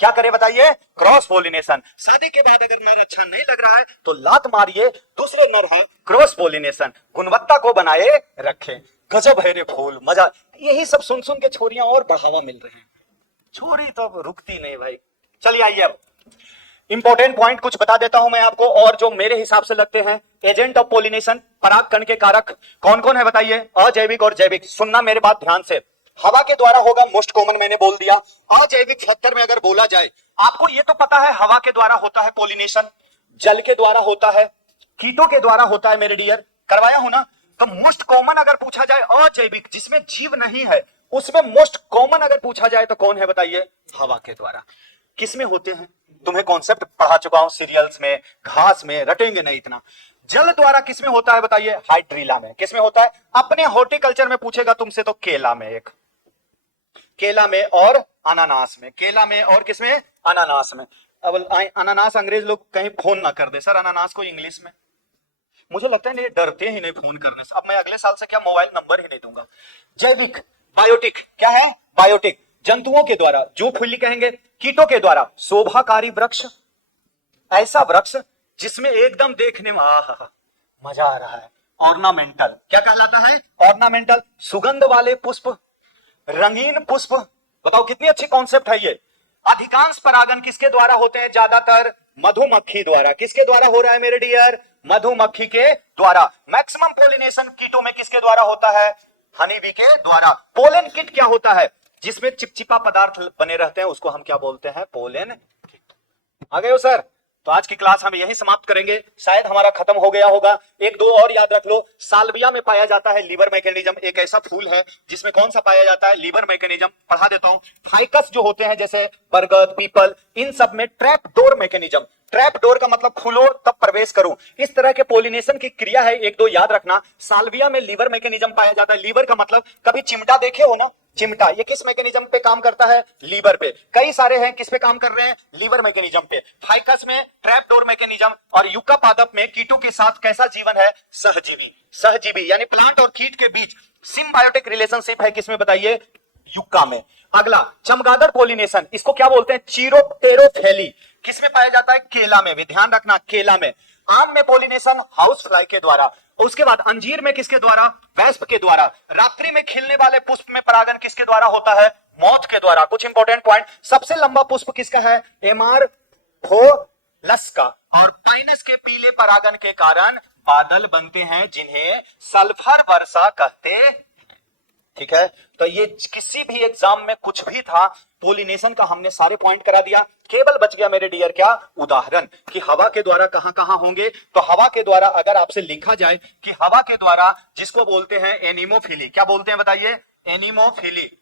क्या करे बताइए? Cross pollination. शादी के बाद अगर नर अच्छा नहीं लग रहा है तो लात मारिए, दूसरे नर है, क्रॉस पोलिनेशन। गुणवत्ता को बनाए रखें। गजब है रे फूल, मजा। यही सब सुन सुन के छोरियां और बढ़ावा मिल रहे हैं। छोरी तो अब रुकती नहीं भाई। चलिए आइए अब इंपॉर्टेंट पॉइंट कुछ बता देता हूं मैं आपको, और जो मेरे हिसाब से लगते हैं एजेंट ऑफ पोलिनेशन, परागकण के कारक कौन कौन है बताइए? अजैविक और जैविक। सुनना मेरे बात ध्यान से। हवा के द्वारा होगा मोस्ट कॉमन, मैंने बोल दिया। अजैविक 76 में अगर बोला जाए, आपको ये तो पता है हवा के द्वारा होता है पोलिनेशन, जल के द्वारा होता है, कीटों के द्वारा होता है, मेरे डियर करवाया हूं ना। तो मोस्ट कॉमन अगर पूछा जाए अजैविक, जिसमें जीव नहीं है, उसमें मोस्ट कॉमन अगर पूछा जाए तो कौन है बताइए? हवा के द्वारा। किसमें होते हैं? तुम्हें कॉन्सेप्ट पढ़ा चुका हूं सीरियल्स में, घास में, रटेंगे नहीं इतना। जल द्वारा किसमें होता है बताइए? हाइड्रीला में। किसमें होता है? अपने हॉर्टिकल्चर में पूछेगा तुमसे तो केला में, एक केला में और अनानास में। केला में और किसमें? अनानास में। अब अनानास अंग्रेज लोग कहीं फोन ना कर दे सर अनानास को इंग्लिश में। मुझे लगता है नहीं, डरते ही नहीं फोन करने से। अब मैं अगले साल से क्या मोबाइल नंबर ही नहीं दूंगा। जैविक, बायोटिक। क्या है? बायोटिक। जंतुओं के द्वारा, जो फुल्ली कहेंगे। कीटों के द्वारा शोभाकारी वृक्ष, ऐसा वृक्ष जिसमें एकदम देखने में मजा आ रहा है। ऑर्नामेंटल। क्या कहलाता है? ऑर्नामेंटल। सुगंध वाले पुष्प, रंगीन पुष्प। बताओ कितनी अच्छी कॉन्सेप्ट है ये। अधिकांश परागन किसके द्वारा होते हैं? ज्यादातर मधुमक्खी द्वारा। किसके द्वारा हो रहा है मेरे डियर? मधुमक्खी के द्वारा। मैक्सिमम पोलिनेशन कीटों में किसके द्वारा होता है? हनी बी के द्वारा। पोलन किट क्या होता है? जिसमें चिपचिपा पदार्थ बने रहते हैं, उसको हम क्या बोलते हैं? Pollen kit. आ गए हो सर? तो आज की क्लास हम यही समाप्त करेंगे, शायद हमारा खत्म हो गया होगा। एक दो और याद रख लो। साल्विया में पाया जाता है लीवर मैकेनिज्म, एक ऐसा फूल है जिसमें कौन सा पाया जाता है? Liver mechanism. पढ़ा देता हूं। फाइकस जो होते हैं जैसे बरगद, पीपल, इन सब में trap door mechanism. Trap door का मतलब खुलो तब प्रवेश करो। इस तरह के पोलिनेशन की क्रिया है, एक दो याद रखना। साल्विया में लीवर मैकेनिज्म पाया जाता है। लीवर का मतलब कभी चिमटा देखे हो ना? चिमटा ये किस मैकेनिज्म पे काम करता है? लीवर पे। कई सारे हैं किस पे काम कर रहे हैं? लीवर मैकेनिज्म पे। फाइकस में ट्रैप डोर मैकेनिज्म, और यूका पादप में कीटों के साथ कैसा जीवन है? सहजीवी। सहजीवी यानी प्लांट और कीट के बीच सिम्बायोटिक रिलेशनशिप है। किसमें बताइए? यूका में। अगला चमगादड़ पोलिनेशन, इसको क्या बोलते हैं? चीरोप्टेरोफेली। किसमें पाया जाता है? केला में भी। ध्यान रखना, केला में। आम में पोलिनेशन हाउस फ्लाई के द्वारा। उसके बाद अंजीर में किसके द्वारा? वेस्प के द्वारा। रात्रि में खिलने वाले पुष्प में परागन किसके द्वारा होता है? मॉथ के द्वारा। कुछ इंपॉर्टेंट पॉइंट। सबसे लंबा पुष्प किसका है? एमारफोलस का। और पाइनस के पीले परागन के कारण बादल बनते हैं, जिन्हें सल्फर वर्षा कहते हैं। ठीक है, तो ये किसी भी एग्जाम में कुछ भी था, पोलिनेशन का हमने सारे पॉइंट करा दिया। केवल बच गया मेरे डियर क्या? उदाहरण कि हवा के द्वारा कहां कहां होंगे। तो हवा के द्वारा अगर आपसे लिखा जाए कि हवा के द्वारा जिसको बोलते हैं एनिमोफिली, क्या बोलते हैं बताइए? एनिमोफिली।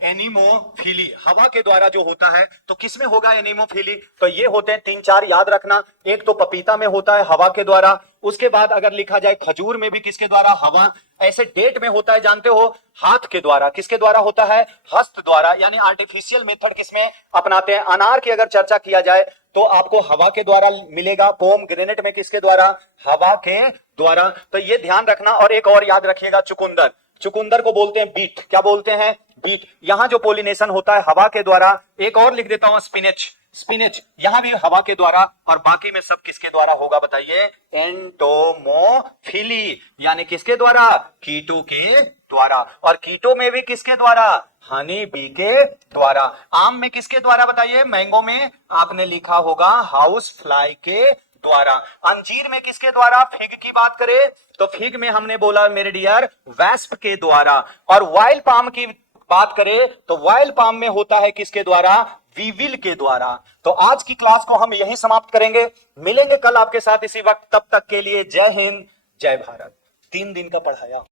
एनिमोफिली हवा के द्वारा जो होता है, तो किसमें होगा एनिमोफिली? तो ये होते हैं 3-4 याद रखना। एक तो पपीता में होता है हवा के द्वारा। उसके बाद अगर लिखा जाए खजूर में भी किसके द्वारा? हवा। ऐसे डेट में होता है जानते हो? हाथ के द्वारा। किसके द्वारा होता है? हस्त द्वारा। यानी आर्टिफिशियल मेथड किसमें अपनाते हैं? अनार की अगर चर्चा किया जाए तो आपको हवा के द्वारा मिलेगा। पोम ग्रेनेट में किसके द्वारा? हवा के द्वारा। तो ये ध्यान रखना। और एक और याद रखिएगा, चुकंदर। चुकंदर को बोलते हैं बीट। क्या बोलते हैं? बीट। यहां जो पोलिनेशन होता है हवा के द्वारा। एक और लिख देता हूं, स्पिनच। स्पिनच यहां भी हवा के द्वारा। और बाकी में सब किसके द्वारा होगा बताइए? एंटोमोफिली। यानी किसके द्वारा? कीटों के द्वारा। और कीटों में भी किसके द्वारा? हनी बी के द्वारा। आम में किसके द्वारा बताइए? मैंगो में आपने लिखा होगा हाउस फ्लाई के द्वारा। अंजीर में किसके द्वारा? फिग की बात करें तो फिग में हमने बोला मेरे डियर वेस्प के द्वारा। और वाइल्ड पाम की बात करें तो वाइल्ड पाम में होता है किसके द्वारा? वीविल के द्वारा। तो आज की क्लास को हम यहीं समाप्त करेंगे। मिलेंगे कल आपके साथ इसी वक्त। तब तक के लिए जय हिंद, जय भारत। 3 दिन का पढ़ाया।